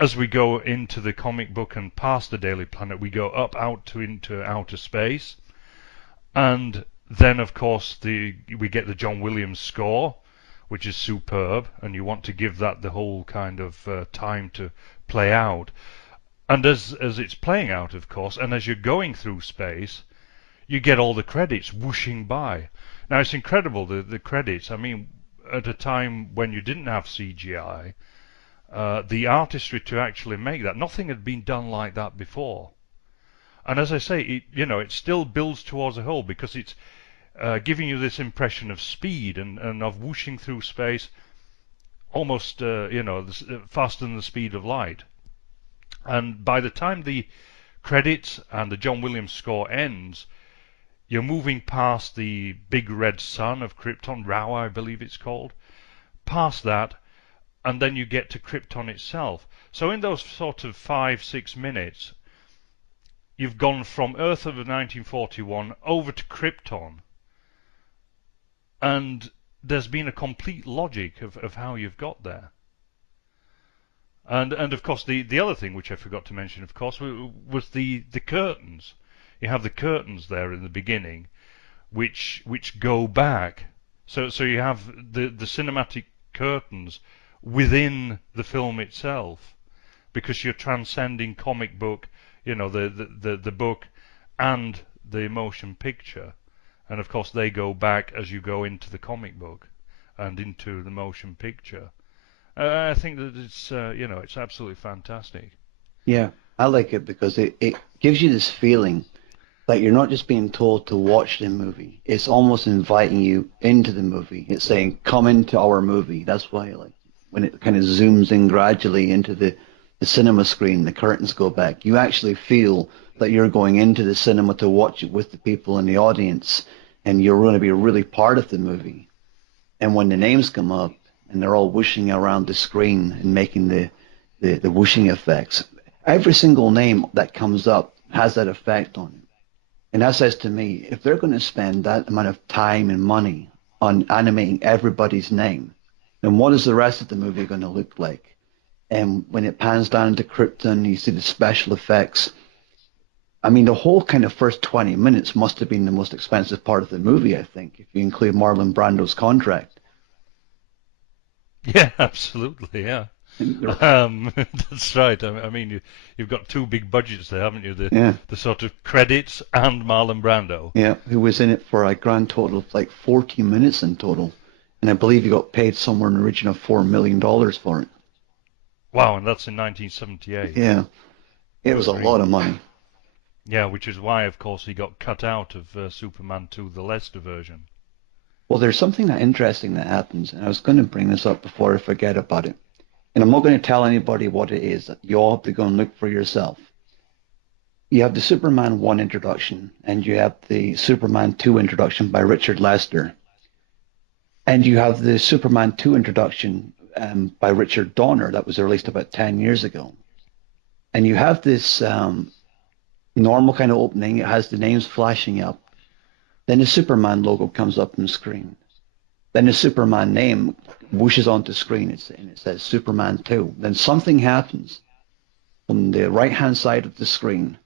as we go into the comic book and past the Daily Planet, we go up out to into outer space, and then of course we get the John Williams score, which is superb, and you want to give that the whole kind of time to play out. And as it's playing out, of course, and as you're going through space, you get all the credits whooshing by. Now it's incredible the credits. I mean, at a time when you didn't have CGI, the artistry to actually make that, nothing had been done like that before. And as I say, it still builds towards a whole because it's giving you this impression of speed and of whooshing through space almost, faster than the speed of light. And by the time the credits and the John Williams score ends, you're moving past the big red sun of Krypton, Rao, I believe it's called, past that, and then you get to Krypton itself. So in those sort of 5-6 minutes, you've gone from Earth of 1941 over to Krypton, and there's been a complete logic of how you've got there. And of course the other thing which I forgot to mention, of course, was the curtains. You have the curtains there in the beginning, which go back. So you have the cinematic curtains within the film itself, because you're transcending comic book, the book and the motion picture. And of course they go back as you go into the comic book and into the motion picture. I think that it's absolutely fantastic. Yeah, I like it because it gives you this feeling that you're not just being told to watch the movie. It's almost inviting you into the movie. It's saying, come into our movie. That's why, like, when it kind of zooms in gradually into the cinema screen, the curtains go back. You actually feel that you're going into the cinema to watch it with the people in the audience, and you're going to be really part of the movie. And when the names come up and they're all whooshing around the screen and making the whooshing effects, every single name that comes up has that effect on it. And that says to me, if they're going to spend that amount of time and money on animating everybody's name, then what is the rest of the movie going to look like? And when it pans down into Krypton, you see the special effects. I mean, the whole kind of first 20 minutes must have been the most expensive part of the movie, I think, if you include Marlon Brando's contract. Yeah, absolutely, yeah. And That's right. I mean, you've got two big budgets there, haven't you? yeah, The sort of credits and Marlon Brando. yeah, who was in it for a grand total of like 40 minutes in total. And I believe he got paid somewhere in the region of $4 million for it. Wow, and that's in 1978 Yeah, it on was a screen. lot of money. Yeah, which is why, of course, he got cut out of Superman 2, the Lester version. Well, there's something that interesting that happens, and I was going to bring this up before I forget about it. And I'm not going to tell anybody what it is. You all have to go and look for yourself. You have the Superman 1 introduction, and you have the Superman 2 introduction by Richard Lester. And you have the Superman 2 introduction by Richard Donner that was released about 10 years ago. And you have this normal kind of opening. It has the names flashing up. Then the Superman logo comes up on the screen. Then the Superman name whooshes onto screen and it says Superman 2. Then something happens on the right-hand side of the screen.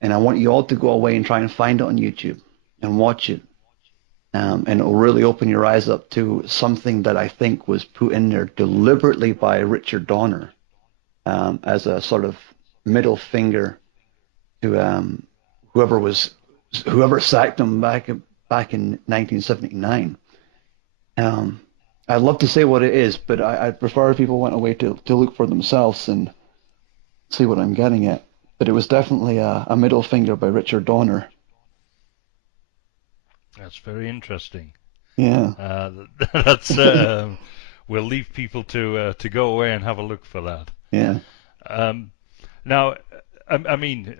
And I want you all to go away and try and find it on YouTube and watch it. And it'll really open your eyes up to something that I think was put in there deliberately by Richard Donner as a sort of middle finger to whoever sacked him back in 1979. I'd love to say what it is, but I'd prefer if people went away to look for themselves and see what I'm getting at. But it was definitely a middle finger by Richard Donner. That's very interesting. Yeah. That's we'll leave people to go away and have a look for that. Yeah. Um, Now, I mean,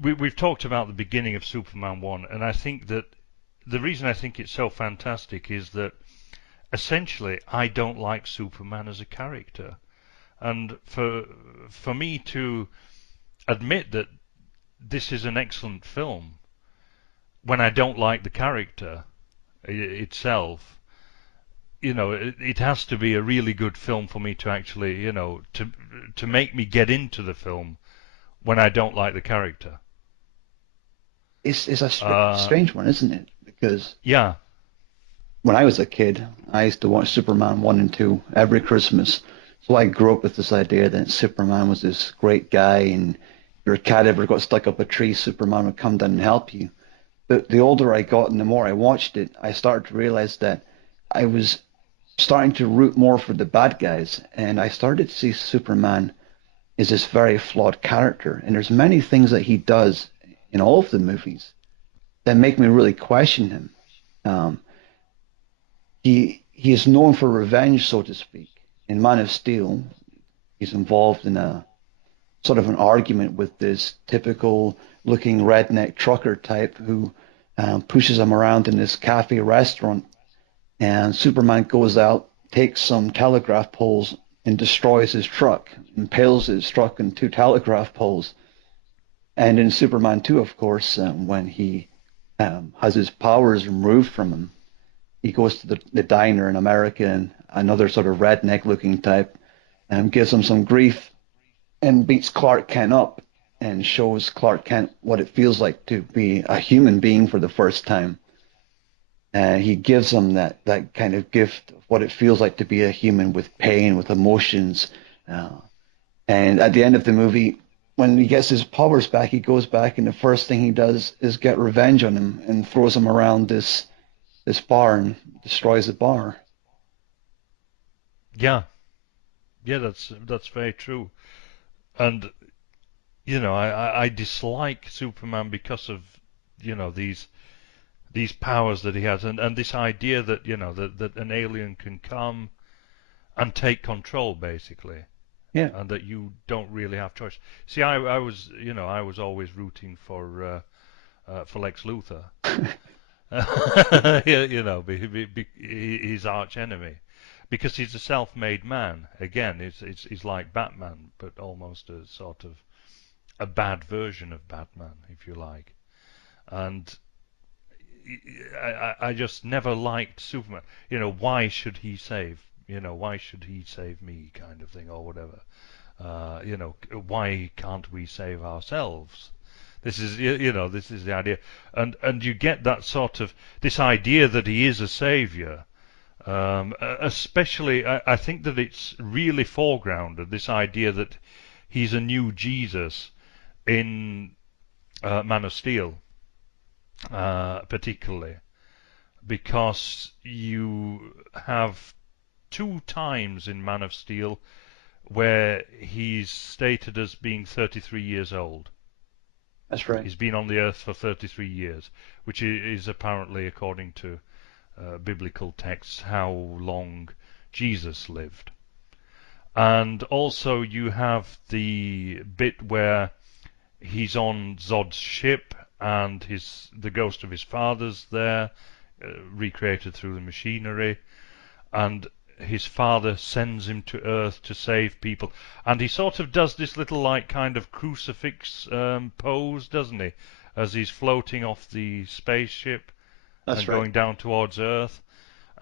we've talked about the beginning of Superman 1, and I think that the reason I think it's so fantastic is that essentially I don't like Superman as a character. And for me to admit that this is an excellent film when I don't like the character itself, it has to be a really good film for me to actually, to make me get into the film when I don't like the character. It's a Uh, strange one, isn't it? Because yeah, when I was a kid, I used to watch Superman 1 and 2 every Christmas. So I grew up with this idea that Superman was this great guy, and if your cat ever got stuck up a tree, Superman would come down and help you. But the older I got and the more I watched it, I started to realize that I was starting to root more for the bad guys, and I started to see Superman is this very flawed character. And there's many things that he does in all of the movies that make me really question him. Um, he is known for revenge, so to speak. In Man of Steel, he's involved in a sort of an argument with this typical looking redneck trucker type who pushes him around in this cafe restaurant. And Superman goes out, takes some telegraph poles, and destroys his truck, impales his truck in two telegraph poles. And in Superman 2, of course, when he has his powers removed from him, he goes to the diner in America, and another sort of redneck looking type gives him some grief and beats Clark Kent up and shows Clark Kent what it feels like to be a human being for the first time. He gives him that kind of gift of what it feels like to be a human with pain, with emotions. Uh, and at the end of the movie, when he gets his powers back, he goes back, and the first thing he does is get revenge on him and throws him around this bar and destroys the bar. Yeah, yeah, that's very true. And I dislike Superman because of these powers that he has, and this idea that that an alien can come and take control basically, Yeah, and that you don't really have choice. See, I was I was always rooting for Lex Luthor. His arch enemy, because he's a self-made man. Again, it's like Batman, but almost a sort of a bad version of Batman, if you like. And I just never liked Superman. Why should he save? Why should he save me, kind of thing, or whatever. Why can't we save ourselves? This is the idea, and you get that sort of this idea that he is a savior. Especially, I think that it's really foregrounded, this idea that he's a new Jesus in Man of Steel, particularly because you have two times in Man of Steel where he's stated as being 33 years old. that's right. He's been on the earth for 33 years, which is apparently, according to biblical texts, how long Jesus lived. And also you have the bit where he's on Zod's ship and the ghost of his father's there, recreated through the machinery, and his father sends him to Earth to save people, and he sort of does this little like kind of crucifix pose, doesn't he, as he's floating off the spaceship That's and right. going down towards Earth.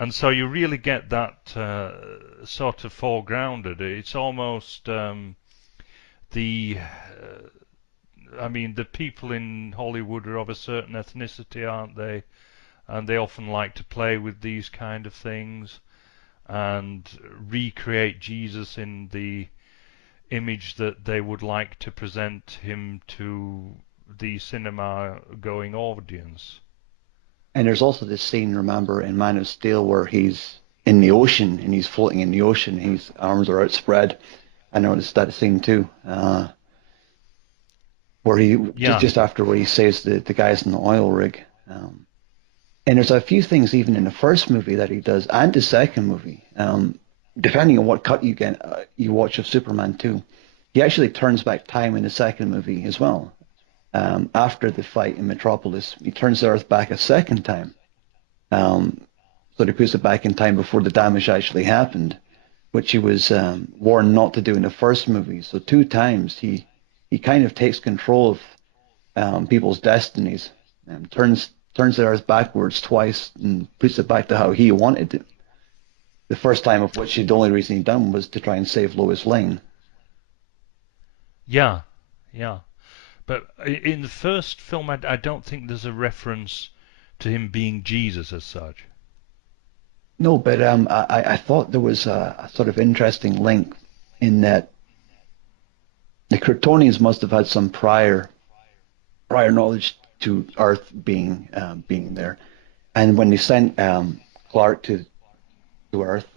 And so you really get that sort of foregrounded. It's almost the I mean, the people in Hollywood are of a certain ethnicity, aren't they? And they often like to play with these kind of things and recreate Jesus in the image that they would like to present him to the cinema going audience. And there's also this scene, remember, in Man of Steel where he's in the ocean and he's floating in the ocean. His arms are outspread. I noticed that scene too, where he Yeah, just after where he saves the guys in the oil rig. And there's a few things even in the first movie that he does and the second movie. Depending on what cut you watch of Superman 2, he actually turns back time in the second movie as well. After the fight in Metropolis, he turns the Earth back a second time. Um, so he puts it back in time before the damage actually happened, which he was warned not to do in the first movie. So two times he kind of takes control of people's destinies and turns the Earth backwards twice and puts it back to how he wanted it. The first time of which the only reason he done was to try and save Lois Lane. yeah, yeah. But in the first film, I don't think there's a reference to him being Jesus as such. No, but I thought there was a sort of interesting link in that the Kryptonians must have had some prior knowledge to Earth being there, and when they sent Clark to Earth,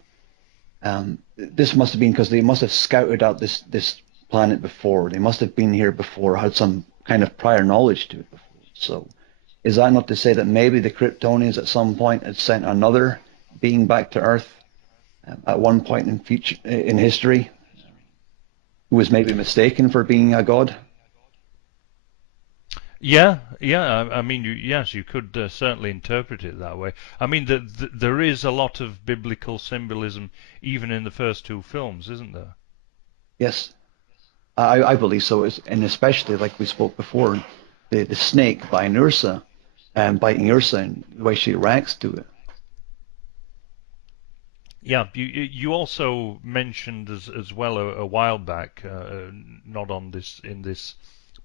this must have been because they must have scouted out this planet before. They must have been here before, had some kind of prior knowledge to it before. So is that not to say that maybe the Kryptonians at some point had sent another being back to Earth at one point in future in history, who was maybe mistaken for being a god? Yeah, yeah. I mean, yes, you could certainly interpret it that way. I mean, there is a lot of biblical symbolism even in the first two films, isn't there? Yes, I believe so. And especially like we spoke before, the snake biting Ursa and biting Ursa and the way she reacts to it. Yeah, you also mentioned as well a while back, not on this in this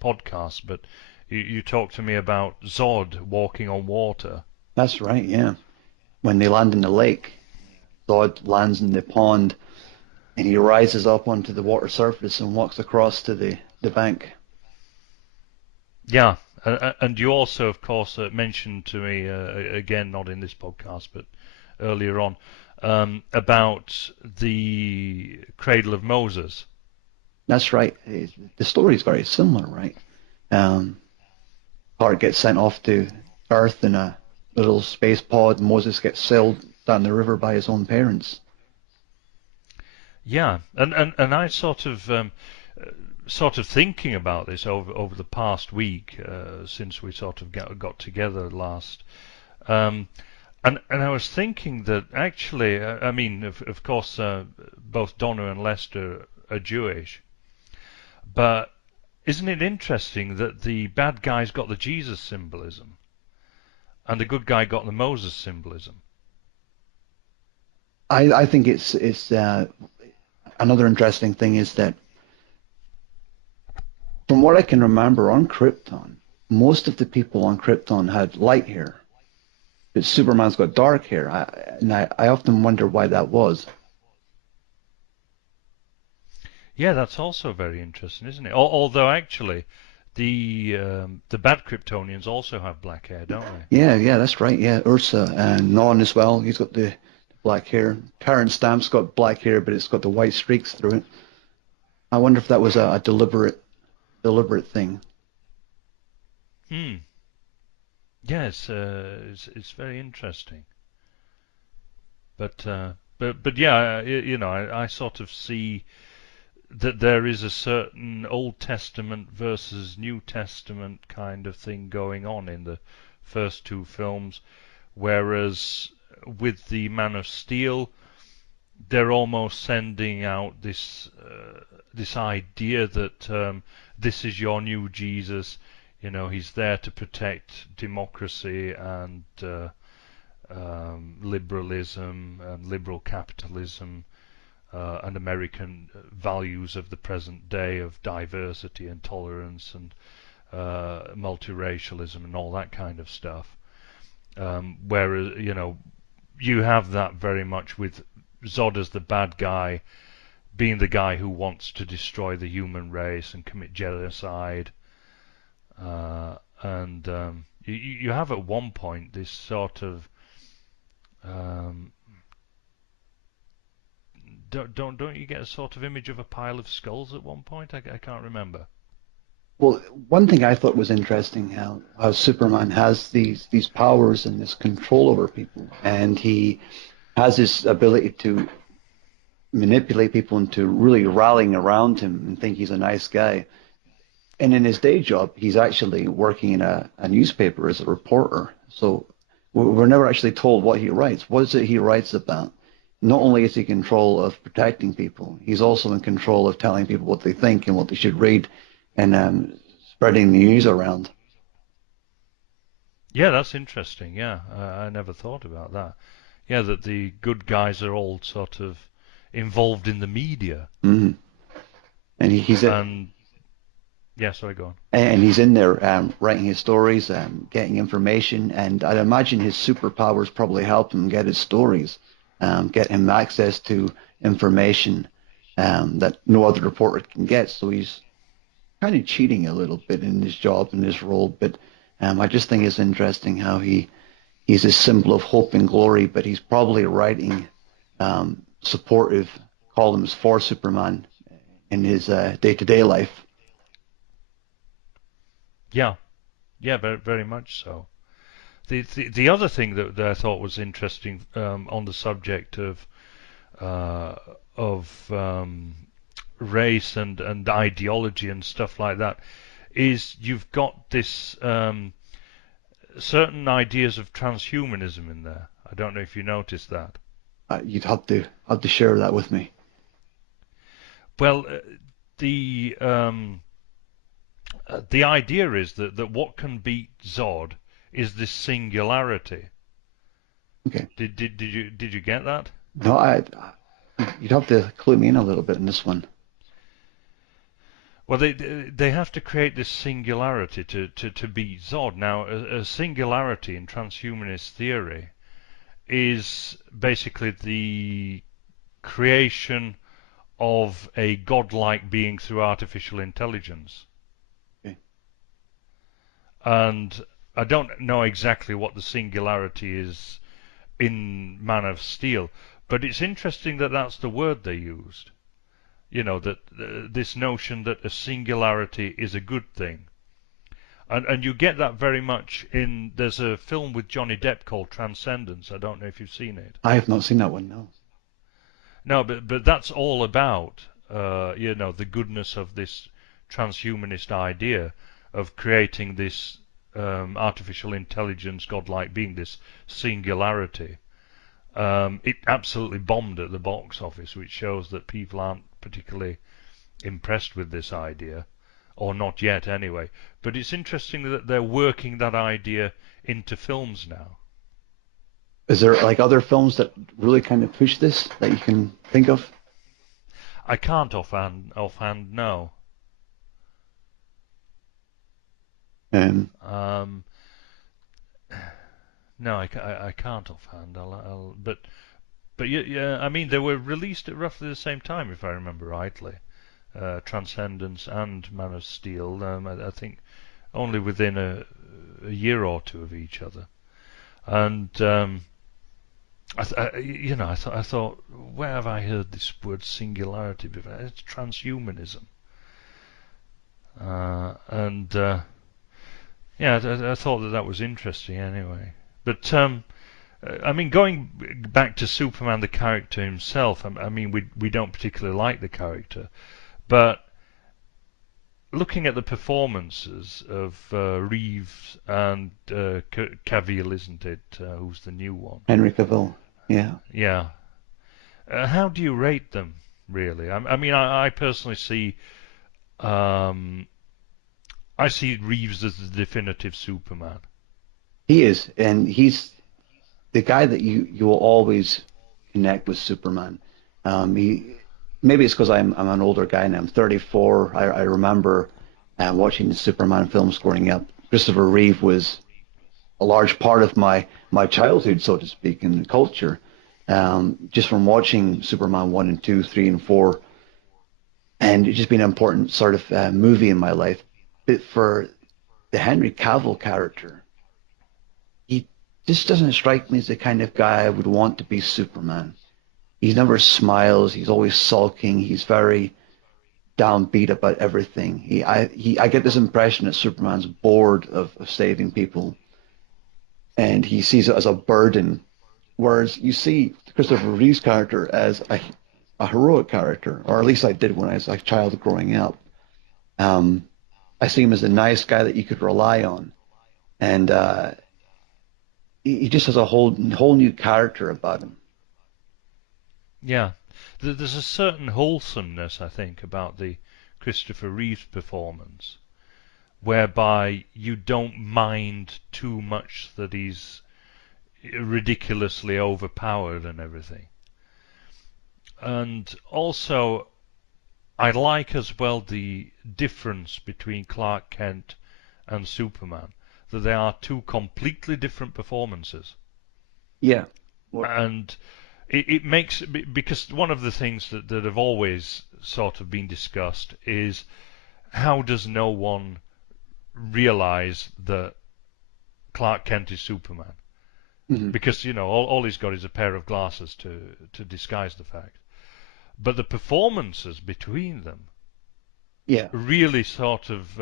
podcast, but you talked to me about Zod walking on water. That's right, yeah. When they land in the lake, Zod lands in the pond and he rises up onto the water surface and walks across to the bank. Yeah, and you also, of course, mentioned to me again, not in this podcast, but earlier on, about the cradle of Moses. That's right. The story is very similar, right? Um, Clark gets sent off to Earth in a little space pod. Moses gets sailed down the river by his own parents. Yeah, and I sort of thinking about this over the past week since we sort of got together last. Um, and I was thinking that actually, I mean, of course, both Donna and Lester are Jewish, but isn't it interesting that the bad guy's got the Jesus symbolism and the good guy got the Moses symbolism? I think it's another interesting thing is that from what I can remember on Krypton, most of the people on Krypton had light hair, but Superman's got dark hair. I often wonder why that was. Yeah, that's also very interesting, isn't it? Although actually, the bad Kryptonians also have black hair, don't they? Yeah, that's right. Yeah, Ursa and Non as well. He's got the black hair. Terrence Stamp's got black hair, but it's got the white streaks through it. I wonder if that was a deliberate thing. Hmm. Yes, it's very interesting. But yeah, you know, I sort of see that there is a certain Old Testament versus New Testament kind of thing going on in the first two films, whereas with the Man of Steel, they're almost sending out this idea that this is your new Jesus. You know, he's there to protect democracy and liberalism and liberal capitalism and American values of the present day of diversity and tolerance and multiracialism and all that kind of stuff. Whereas, you know, you have that very much with Zod as the bad guy, being the guy who wants to destroy the human race and commit genocide. And you have at one point this sort of um, don't you get a sort of image of a pile of skulls at one point? I can't remember. Well, one thing I thought was interesting how Superman has these powers and this control over people, and he has this ability to manipulate people into really rallying around him and think he's a nice guy. And in his day job, he's actually working in a newspaper as a reporter. So we're never actually told what he writes. What is it he writes about? Not only is he in control of protecting people, he's also in control of telling people what they think and what they should read and spreading the news around. Yeah, that's interesting. Yeah, I never thought about that. Yeah, that the good guys are all sort of involved in the media. Hmm. And And yeah, sorry, go on. he's in there writing his stories, getting information, and I'd imagine his superpowers probably help him get his stories, get him access to information that no other reporter can get. So he's kind of cheating a little bit in his job and his role. But I just think it's interesting how he's a symbol of hope and glory, but he's probably writing supportive columns for Superman in his day-to-day life. Yeah, yeah, very, very much so. The other thing that I thought was interesting on the subject uh, of race and ideology and stuff like that is you've got this certain ideas of transhumanism in there. I don't know if you noticed that. You'd have to share that with me. Well, the idea is that what can beat Zod is this singularity. Okay. Did you get that? No, you'd have to clue me in a little bit in this one. Well, they have to create this singularity to beat Zod. Now, a singularity in transhumanist theory is basically the creation of a godlike being through artificial intelligence. Okay. And I don't know exactly what the singularity is in Man of Steel, but it's interesting that that's the word they used. You know, that this notion that a singularity is a good thing. And you get that very much in, there's a film with Johnny Depp called Transcendence. I don't know if you've seen it. I have not seen that one, no. No, but that's all about, the goodness of this transhumanist idea of creating this artificial intelligence, godlike being, this singularity. It absolutely bombed at the box office, which shows that people aren't particularly impressed with this idea, or not yet anyway. But it's interesting that they're working that idea into films now. Is there like other films that really kind of push this that you can think of? I can't offhand no. Um, Um, no, I can't offhand. But yeah, yeah, I mean they were released at roughly the same time, if I remember rightly. Transcendence and Man of Steel. I think only within a year or two of each other. And I thought, where have I heard this word singularity before? It's transhumanism. And yeah, I thought that was interesting anyway. But I mean, going back to Superman, the character himself. I mean, we don't particularly like the character, but looking at the performances of Reeves and Cavill, isn't it? Who's the new one? Henry Cavill. Yeah. Yeah. How do you rate them, really? I mean, I personally um, I see Reeves as the definitive Superman. He is, and he's the guy that you will always connect with Superman. He maybe it's because I'm an older guy and I'm 34. I remember watching the Superman films growing up. Christopher Reeve was a large part of my childhood, so to speak, in the culture. Just from watching Superman 1 and 2, 3 and 4, and it's just been an important sort of movie in my life. But for the Henry Cavill character, he just doesn't strike me as the kind of guy I would want to be Superman. He never smiles. He's always sulking. He's very downbeat about everything. I get this impression that Superman's bored of saving people, and he sees it as a burden. Whereas you see Christopher Reeve's character as a heroic character, or at least I did when I was a child growing up. Um, I see him as a nice guy that you could rely on, and he just has a whole new character about him. Yeah, there's a certain wholesomeness, I think, about the Christopher Reeves performance, whereby you don't mind too much that he's ridiculously overpowered and everything. And also, I like as well the difference between Clark Kent and Superman, that they are two completely different performances. Yeah. What? And it makes, because one of the things that have always sort of been discussed is how does no one realize that Clark Kent is Superman? Mhm. Because, all he's got is a pair of glasses to disguise the fact. But the performances between them Yeah, really sort of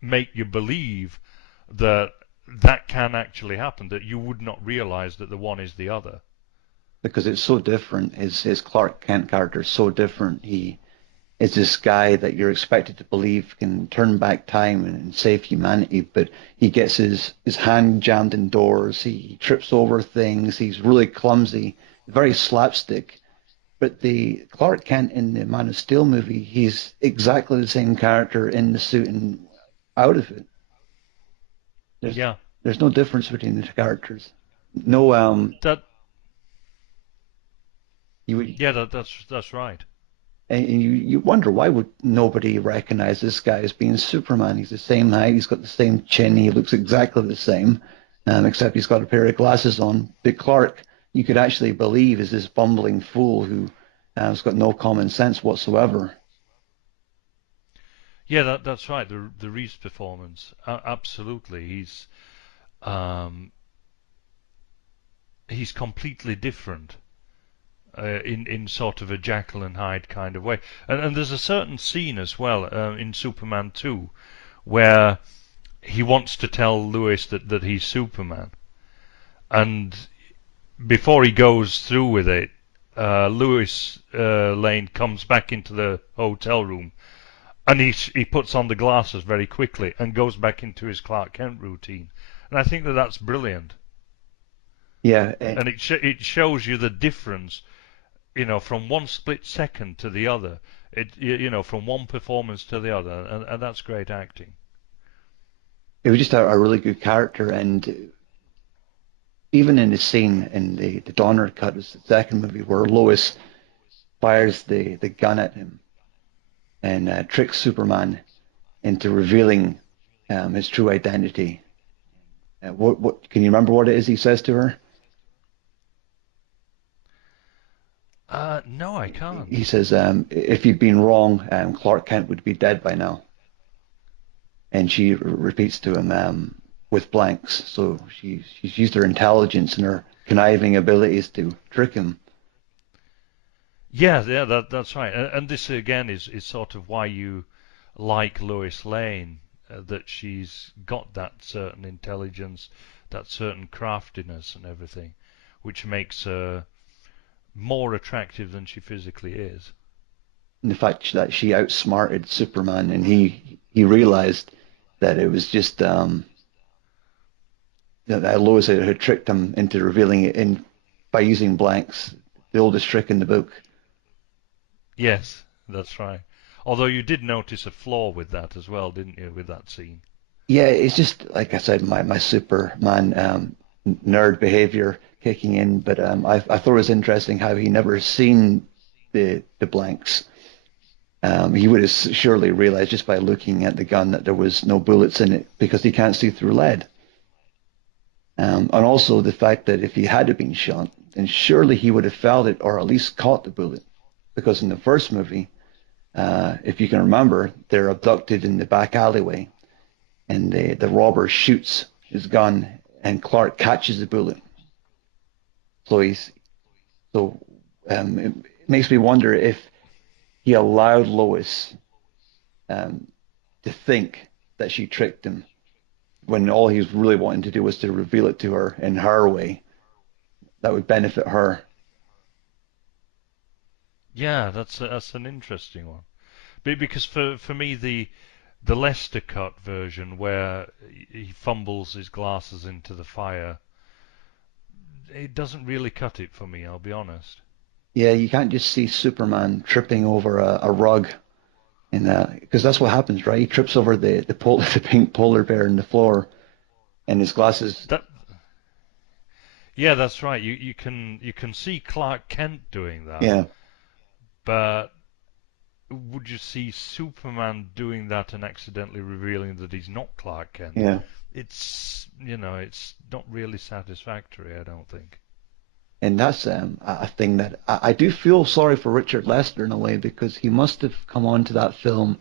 make you believe that that can actually happen, that you would not realize that the one is the other. because it's so different. His Clark Kent character is so different. He is this guy that you're expected to believe can turn back time and save humanity, but he gets his hand jammed in doors. He trips over things. He's really clumsy, very slapstick. But the Clark Kent in the Man of Steel movie, he's exactly the same character in the suit and out of it. There's Yeah, there's no difference between the characters. No, that you would, yeah, that's right. and you wonder why would nobody recognize this guy as being Superman? He's the same height, he's got the same chin, he looks exactly the same, except he's got a pair of glasses on. But Clark, you could actually believe is this bumbling fool who has got no common sense whatsoever. Yeah, that's right. The Reeves performance, absolutely. Um, he's completely different in sort of a Jekyll and Hyde kind of way. And there's a certain scene as well in Superman 2 where he wants to tell Lewis that he's Superman, and before he goes through with it, Lewis Lane comes back into the hotel room, and he puts on the glasses very quickly and goes back into his Clark Kent routine. And I think that that's brilliant, Yeah, and it shows you the difference, from one split second to the other. From one performance to the other, and that's great acting. it was just a really good character, and even in the scene in the Donner cut, it's the second movie where Lois fires the gun at him and tricks Superman into revealing his true identity. What can you remember what it is he says to her? No, I He can't. says, "If you'd been wrong, Clark Kent would be dead by now." And she repeats to him with blanks. So she's used her intelligence and her conniving abilities to trick him. Yeah, yeah, that's right. And this again is sort of why you like Lois Lane, that she's got that certain intelligence, that certain craftiness and everything, which makes her more attractive than she physically is. And the fact that she outsmarted Superman, and he realized that it was just that Lois had tricked him into revealing it in by using blanks, the oldest trick in the book. Yes, that's right. Although you did notice a flaw with that as well, didn't you, with that scene? Yeah, it's just like I said, my Superman nerd behavior kicking in. But I thought it was interesting how he never seen the blanks. He would have surely realized just by looking at the gun that there was no bullets in it because he can't see through lead. And also the fact that if he had been shot, then surely he would have felt it or at least caught the bullet. Because in the first movie, if you can remember, they're abducted in the back alleyway, and the robber shoots his gun, and Clark catches the bullet. So so it makes me wonder if he allowed Lois um, to think that she tricked him when all he was really wanting to do was to reveal it to her in her way that would benefit her. Yeah, that's an interesting one. Because for me the Lester cut version where he fumbles his glasses into the fire, it doesn't really cut it for me. I'll be honest. Yeah, you can't just see Superman tripping over a rug in that because that's what happens, right? He trips over the pink polar bear in the floor, and his glasses. That Yeah, that's right. You can see Clark Kent doing that, Yeah, but would you see Superman doing that and accidentally revealing that he's not Clark Kent? yeah, It's not really satisfactory, I don't think. and that's a thing that I do feel sorry for Richard Lester in a way because he must have come onto that film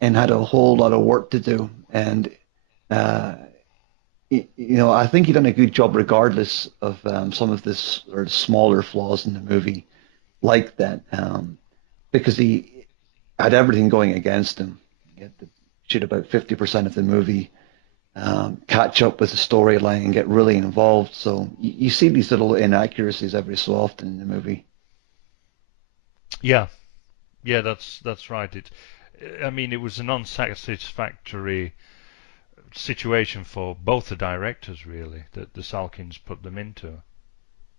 and had a whole lot of work to do, and uh, I think he done a good job regardless of some of this smaller flaws in the movie like that, because he had everything going against him. He had to shoot about 50% of the movie, catch up with the storyline, and get really involved. So you see these little inaccuracies every so often in the movie. Yeah, yeah, that's right. I mean, it was an unsatisfactory situation for both the directors, really, that the Salkins put them into.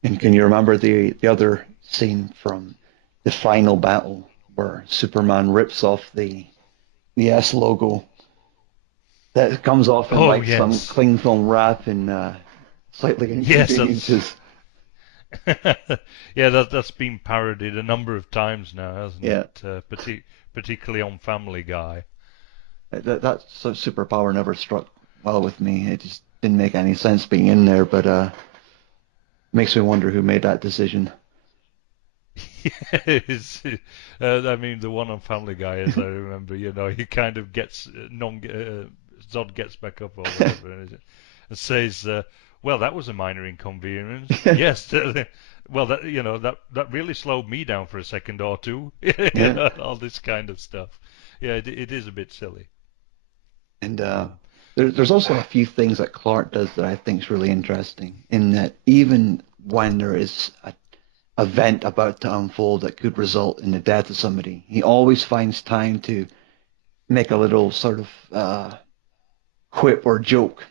And can you remember the other scene from the final battle where Superman rips off the S logo that comes off in Oh like some yes, cling film wrap and slightly yes, that's inconveniences? yeah, that's been parodied a number of times now, hasn't Yeah, it? Particularly on Family Guy. that superpower never struck well with me. It just didn't make any sense being in there, but makes me wonder who made that decision. Yes, I mean, the one on Family Guy, as I remember, he kind of gets Zod gets back up or whatever, and says, "Well, that was a minor inconvenience." Yes, well, that really slowed me down for a second or two. Yeah, All this kind of stuff. Yeah, it is a bit silly. and there's also a few things that Clark does that I think is really interesting. In that even when there is a event about to unfold that could result in the death of somebody, he always finds time to make a little sort of quip or joke.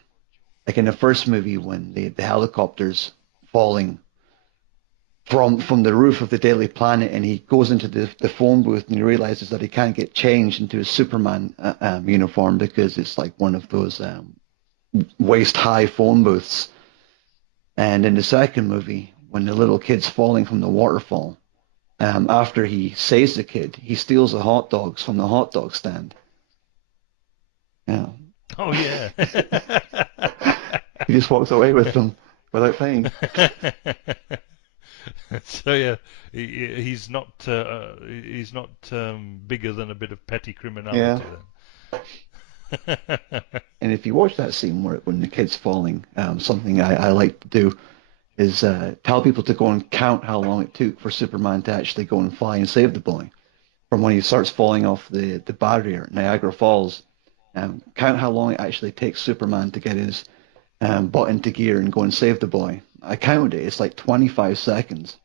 Like in the first movie when the helicopter's falling from the roof of the Daily Planet, and he goes into the phone booth and he realizes that he can't get changed into his Superman uniform because it's like one of those waist high phone booths. And in the second movie, when the little kid's falling from the waterfall, after he saves the kid, he steals the hot dogs from the hot dog stand. Yeah. Oh yeah. He just walks away with them without paying. So yeah, he's not bigger than a bit of petty Yeah. criminality then. And if you watch that scene where when the kid's falling, something I like to do is tell people to go and count how long it took for Superman to actually go and fly and save the boy. From when he starts falling off the barrier at Niagara Falls, count how long it actually takes Superman to get his butt into gear and go and save the boy. I counted it. It's like 25 seconds.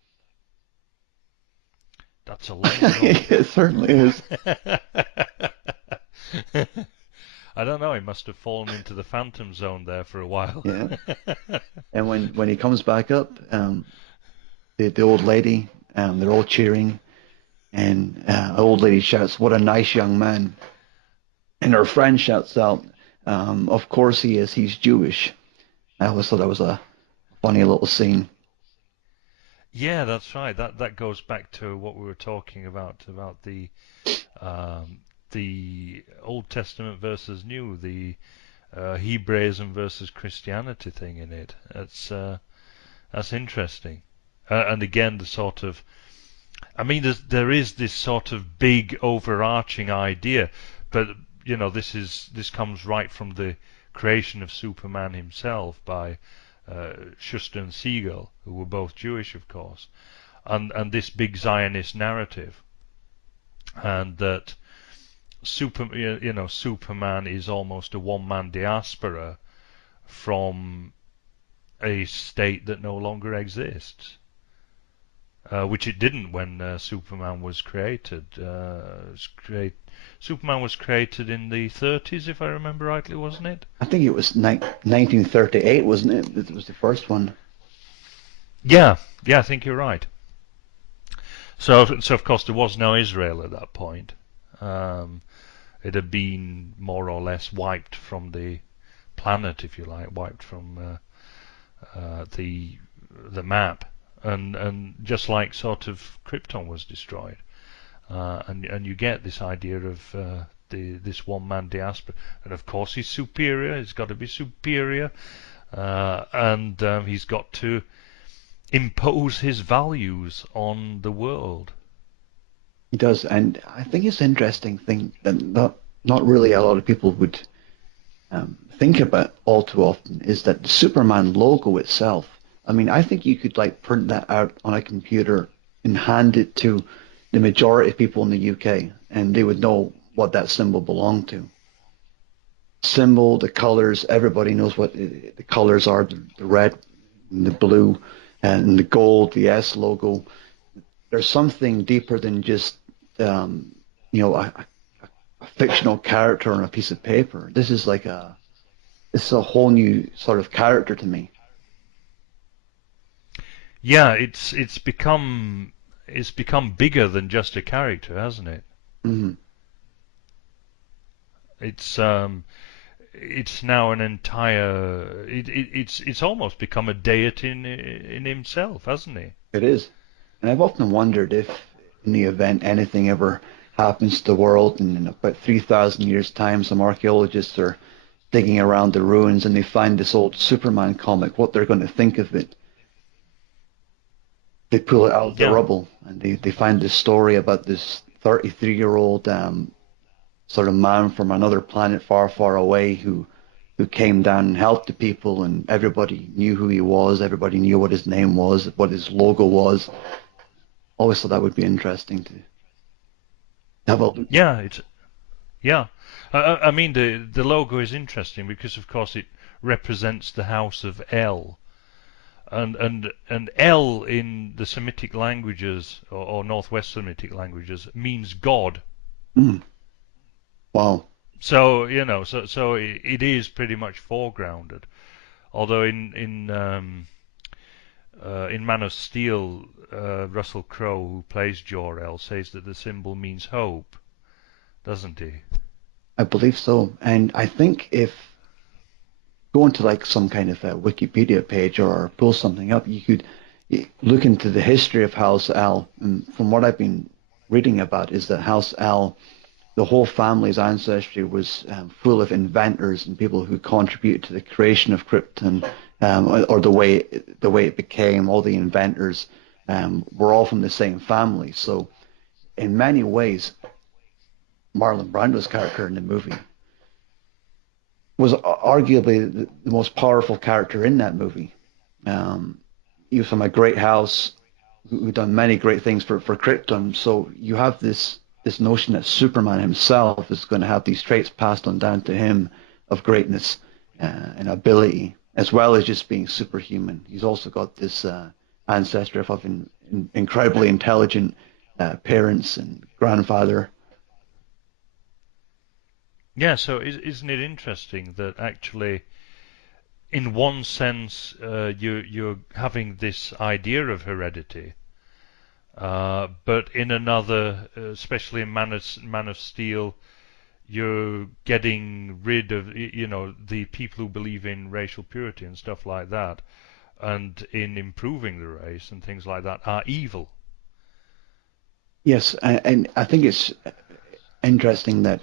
That's a long run. It certainly is. I don't know. He must have fallen into the phantom zone there for a while. Yeah. And when he comes back up, the old lady, they're all cheering, and the old lady shouts, "What a nice young man!" And her friend shouts out, "Of course he is. He's Jewish." I always thought that was a funny little scene. Yeah, that's right. That goes back to what we were talking about the Old Testament versus New, the Hebraism versus Christianity thing in it. That's interesting. And again, the sort of, I mean, there is this sort of big overarching idea, but this comes right from the creation of Superman himself by Schuster and Siegel, who were both Jewish, of course, and this big Zionist narrative, and that Superman is almost a one-man diaspora from a state that no longer exists, which it didn't when Superman was created. Superman was created in the 30s, if I remember rightly, wasn't it? I think it was 1938, wasn't it? It was the first one. Yeah, yeah, I think you're right. So of course there was no Israel at that point. Um, it had been more or less wiped from the planet, if you like, wiped from the map, and just like sort of Krypton was destroyed, and you get this idea of this one-man diaspora, and of course he's superior. He's got to be superior, and he's got to impose his values on the world. He does, and I think it's an interesting thing that not really a lot of people would think about all too often is that the Superman logo itself. I mean, I think you could like print that out on a computer and hand it to the majority of people in the UK. and they would know what that symbol belonged to. Symbol, the colors, everybody knows what the colors are, the red and the blue and the gold, the S logo. There's something deeper than just, um, a fictional character on a piece of paper. This is a whole new sort of character to me. Yeah, it's become bigger than just a character, hasn't it? Hmm. It's um it's now an entire it's almost become a deity in himself, hasn't he? It is. And I've often wondered if, in the event anything ever happens to the world, and in about 3,000 years' time, some archaeologists are digging around the ruins and they find this old Superman comic, what they're going to think of it. They pull it out of the Yeah. rubble and they find this story about this 33-year-old sort of man from another planet far, far away who came down and helped the people, and everybody knew who he was. Everybody knew what his name was, what his logo was. Always thought that would be interesting to have a look. Yeah, it's yeah. I mean the logo is interesting because of course it represents the house of El. And El in the Semitic languages or Northwest Semitic languages means God. Mm, wow. So so it is pretty much foregrounded. Although in Man of Steel, Russell Crowe, who plays Jor-El, says that the symbol means hope, doesn't he? I believe so. And I think if go into like some kind of a Wikipedia page or pull something up, you could look into the history of House Al. And from what I've been reading about, is that House Al, the whole family's ancestry was full of inventors and people who contributed to the creation of Krypton, or the way it became. All the inventors were all from the same family. So in many ways, Marlon Brando's character in the movie was arguably the most powerful character in that movie. Um, he was from a great house who done many great things for Krypton. So you have this notion that Superman himself is going to have these traits passed on down to him of greatness and ability, as well as just being superhuman. He's also got this ancestry of incredibly intelligent parents and grandfather. Yeah, so isn't it interesting that actually, in one sense, you're having this idea of heredity, but in another, especially in Man of Steel, you're getting rid of the people who believe in racial purity and stuff like that, and in improving the race and things like that are evil. Yes, and I think it's interesting that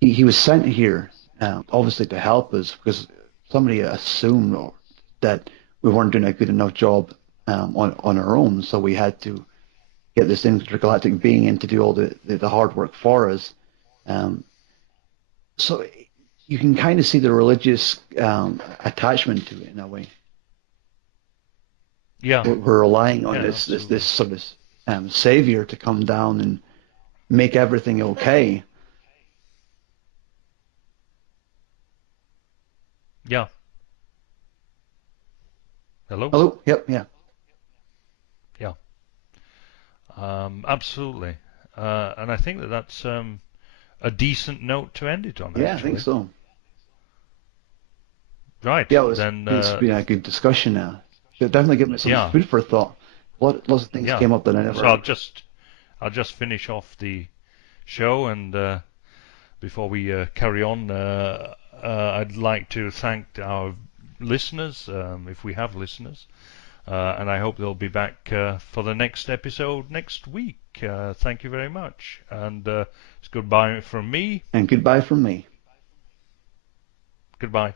he was sent here, obviously to help us, because somebody assumed that we weren't doing a good enough job on our own, so we had to get this intergalactic being in to do all the hard work for us. Um, so you can kind of see the religious attachment to it in a way. Yeah, We're relying on yeah, this absolutely. sort of savior to come down and make everything okay. Yeah. Hello? Hello, yep, yeah, Yeah. Absolutely. And I think that that's a decent note to end it on, yeah, I think actually. so. Right, Yeah, then, it's been a good discussion now. It definitely given me some yeah, food for thought. Lots of things yeah. came up that I So never. I'll just finish off the show, and before we carry on, I'd like to thank our listeners, if we have listeners, and I hope they'll be back for the next episode next week. Thank you very much, and it's goodbye from me. And goodbye from me. Goodbye.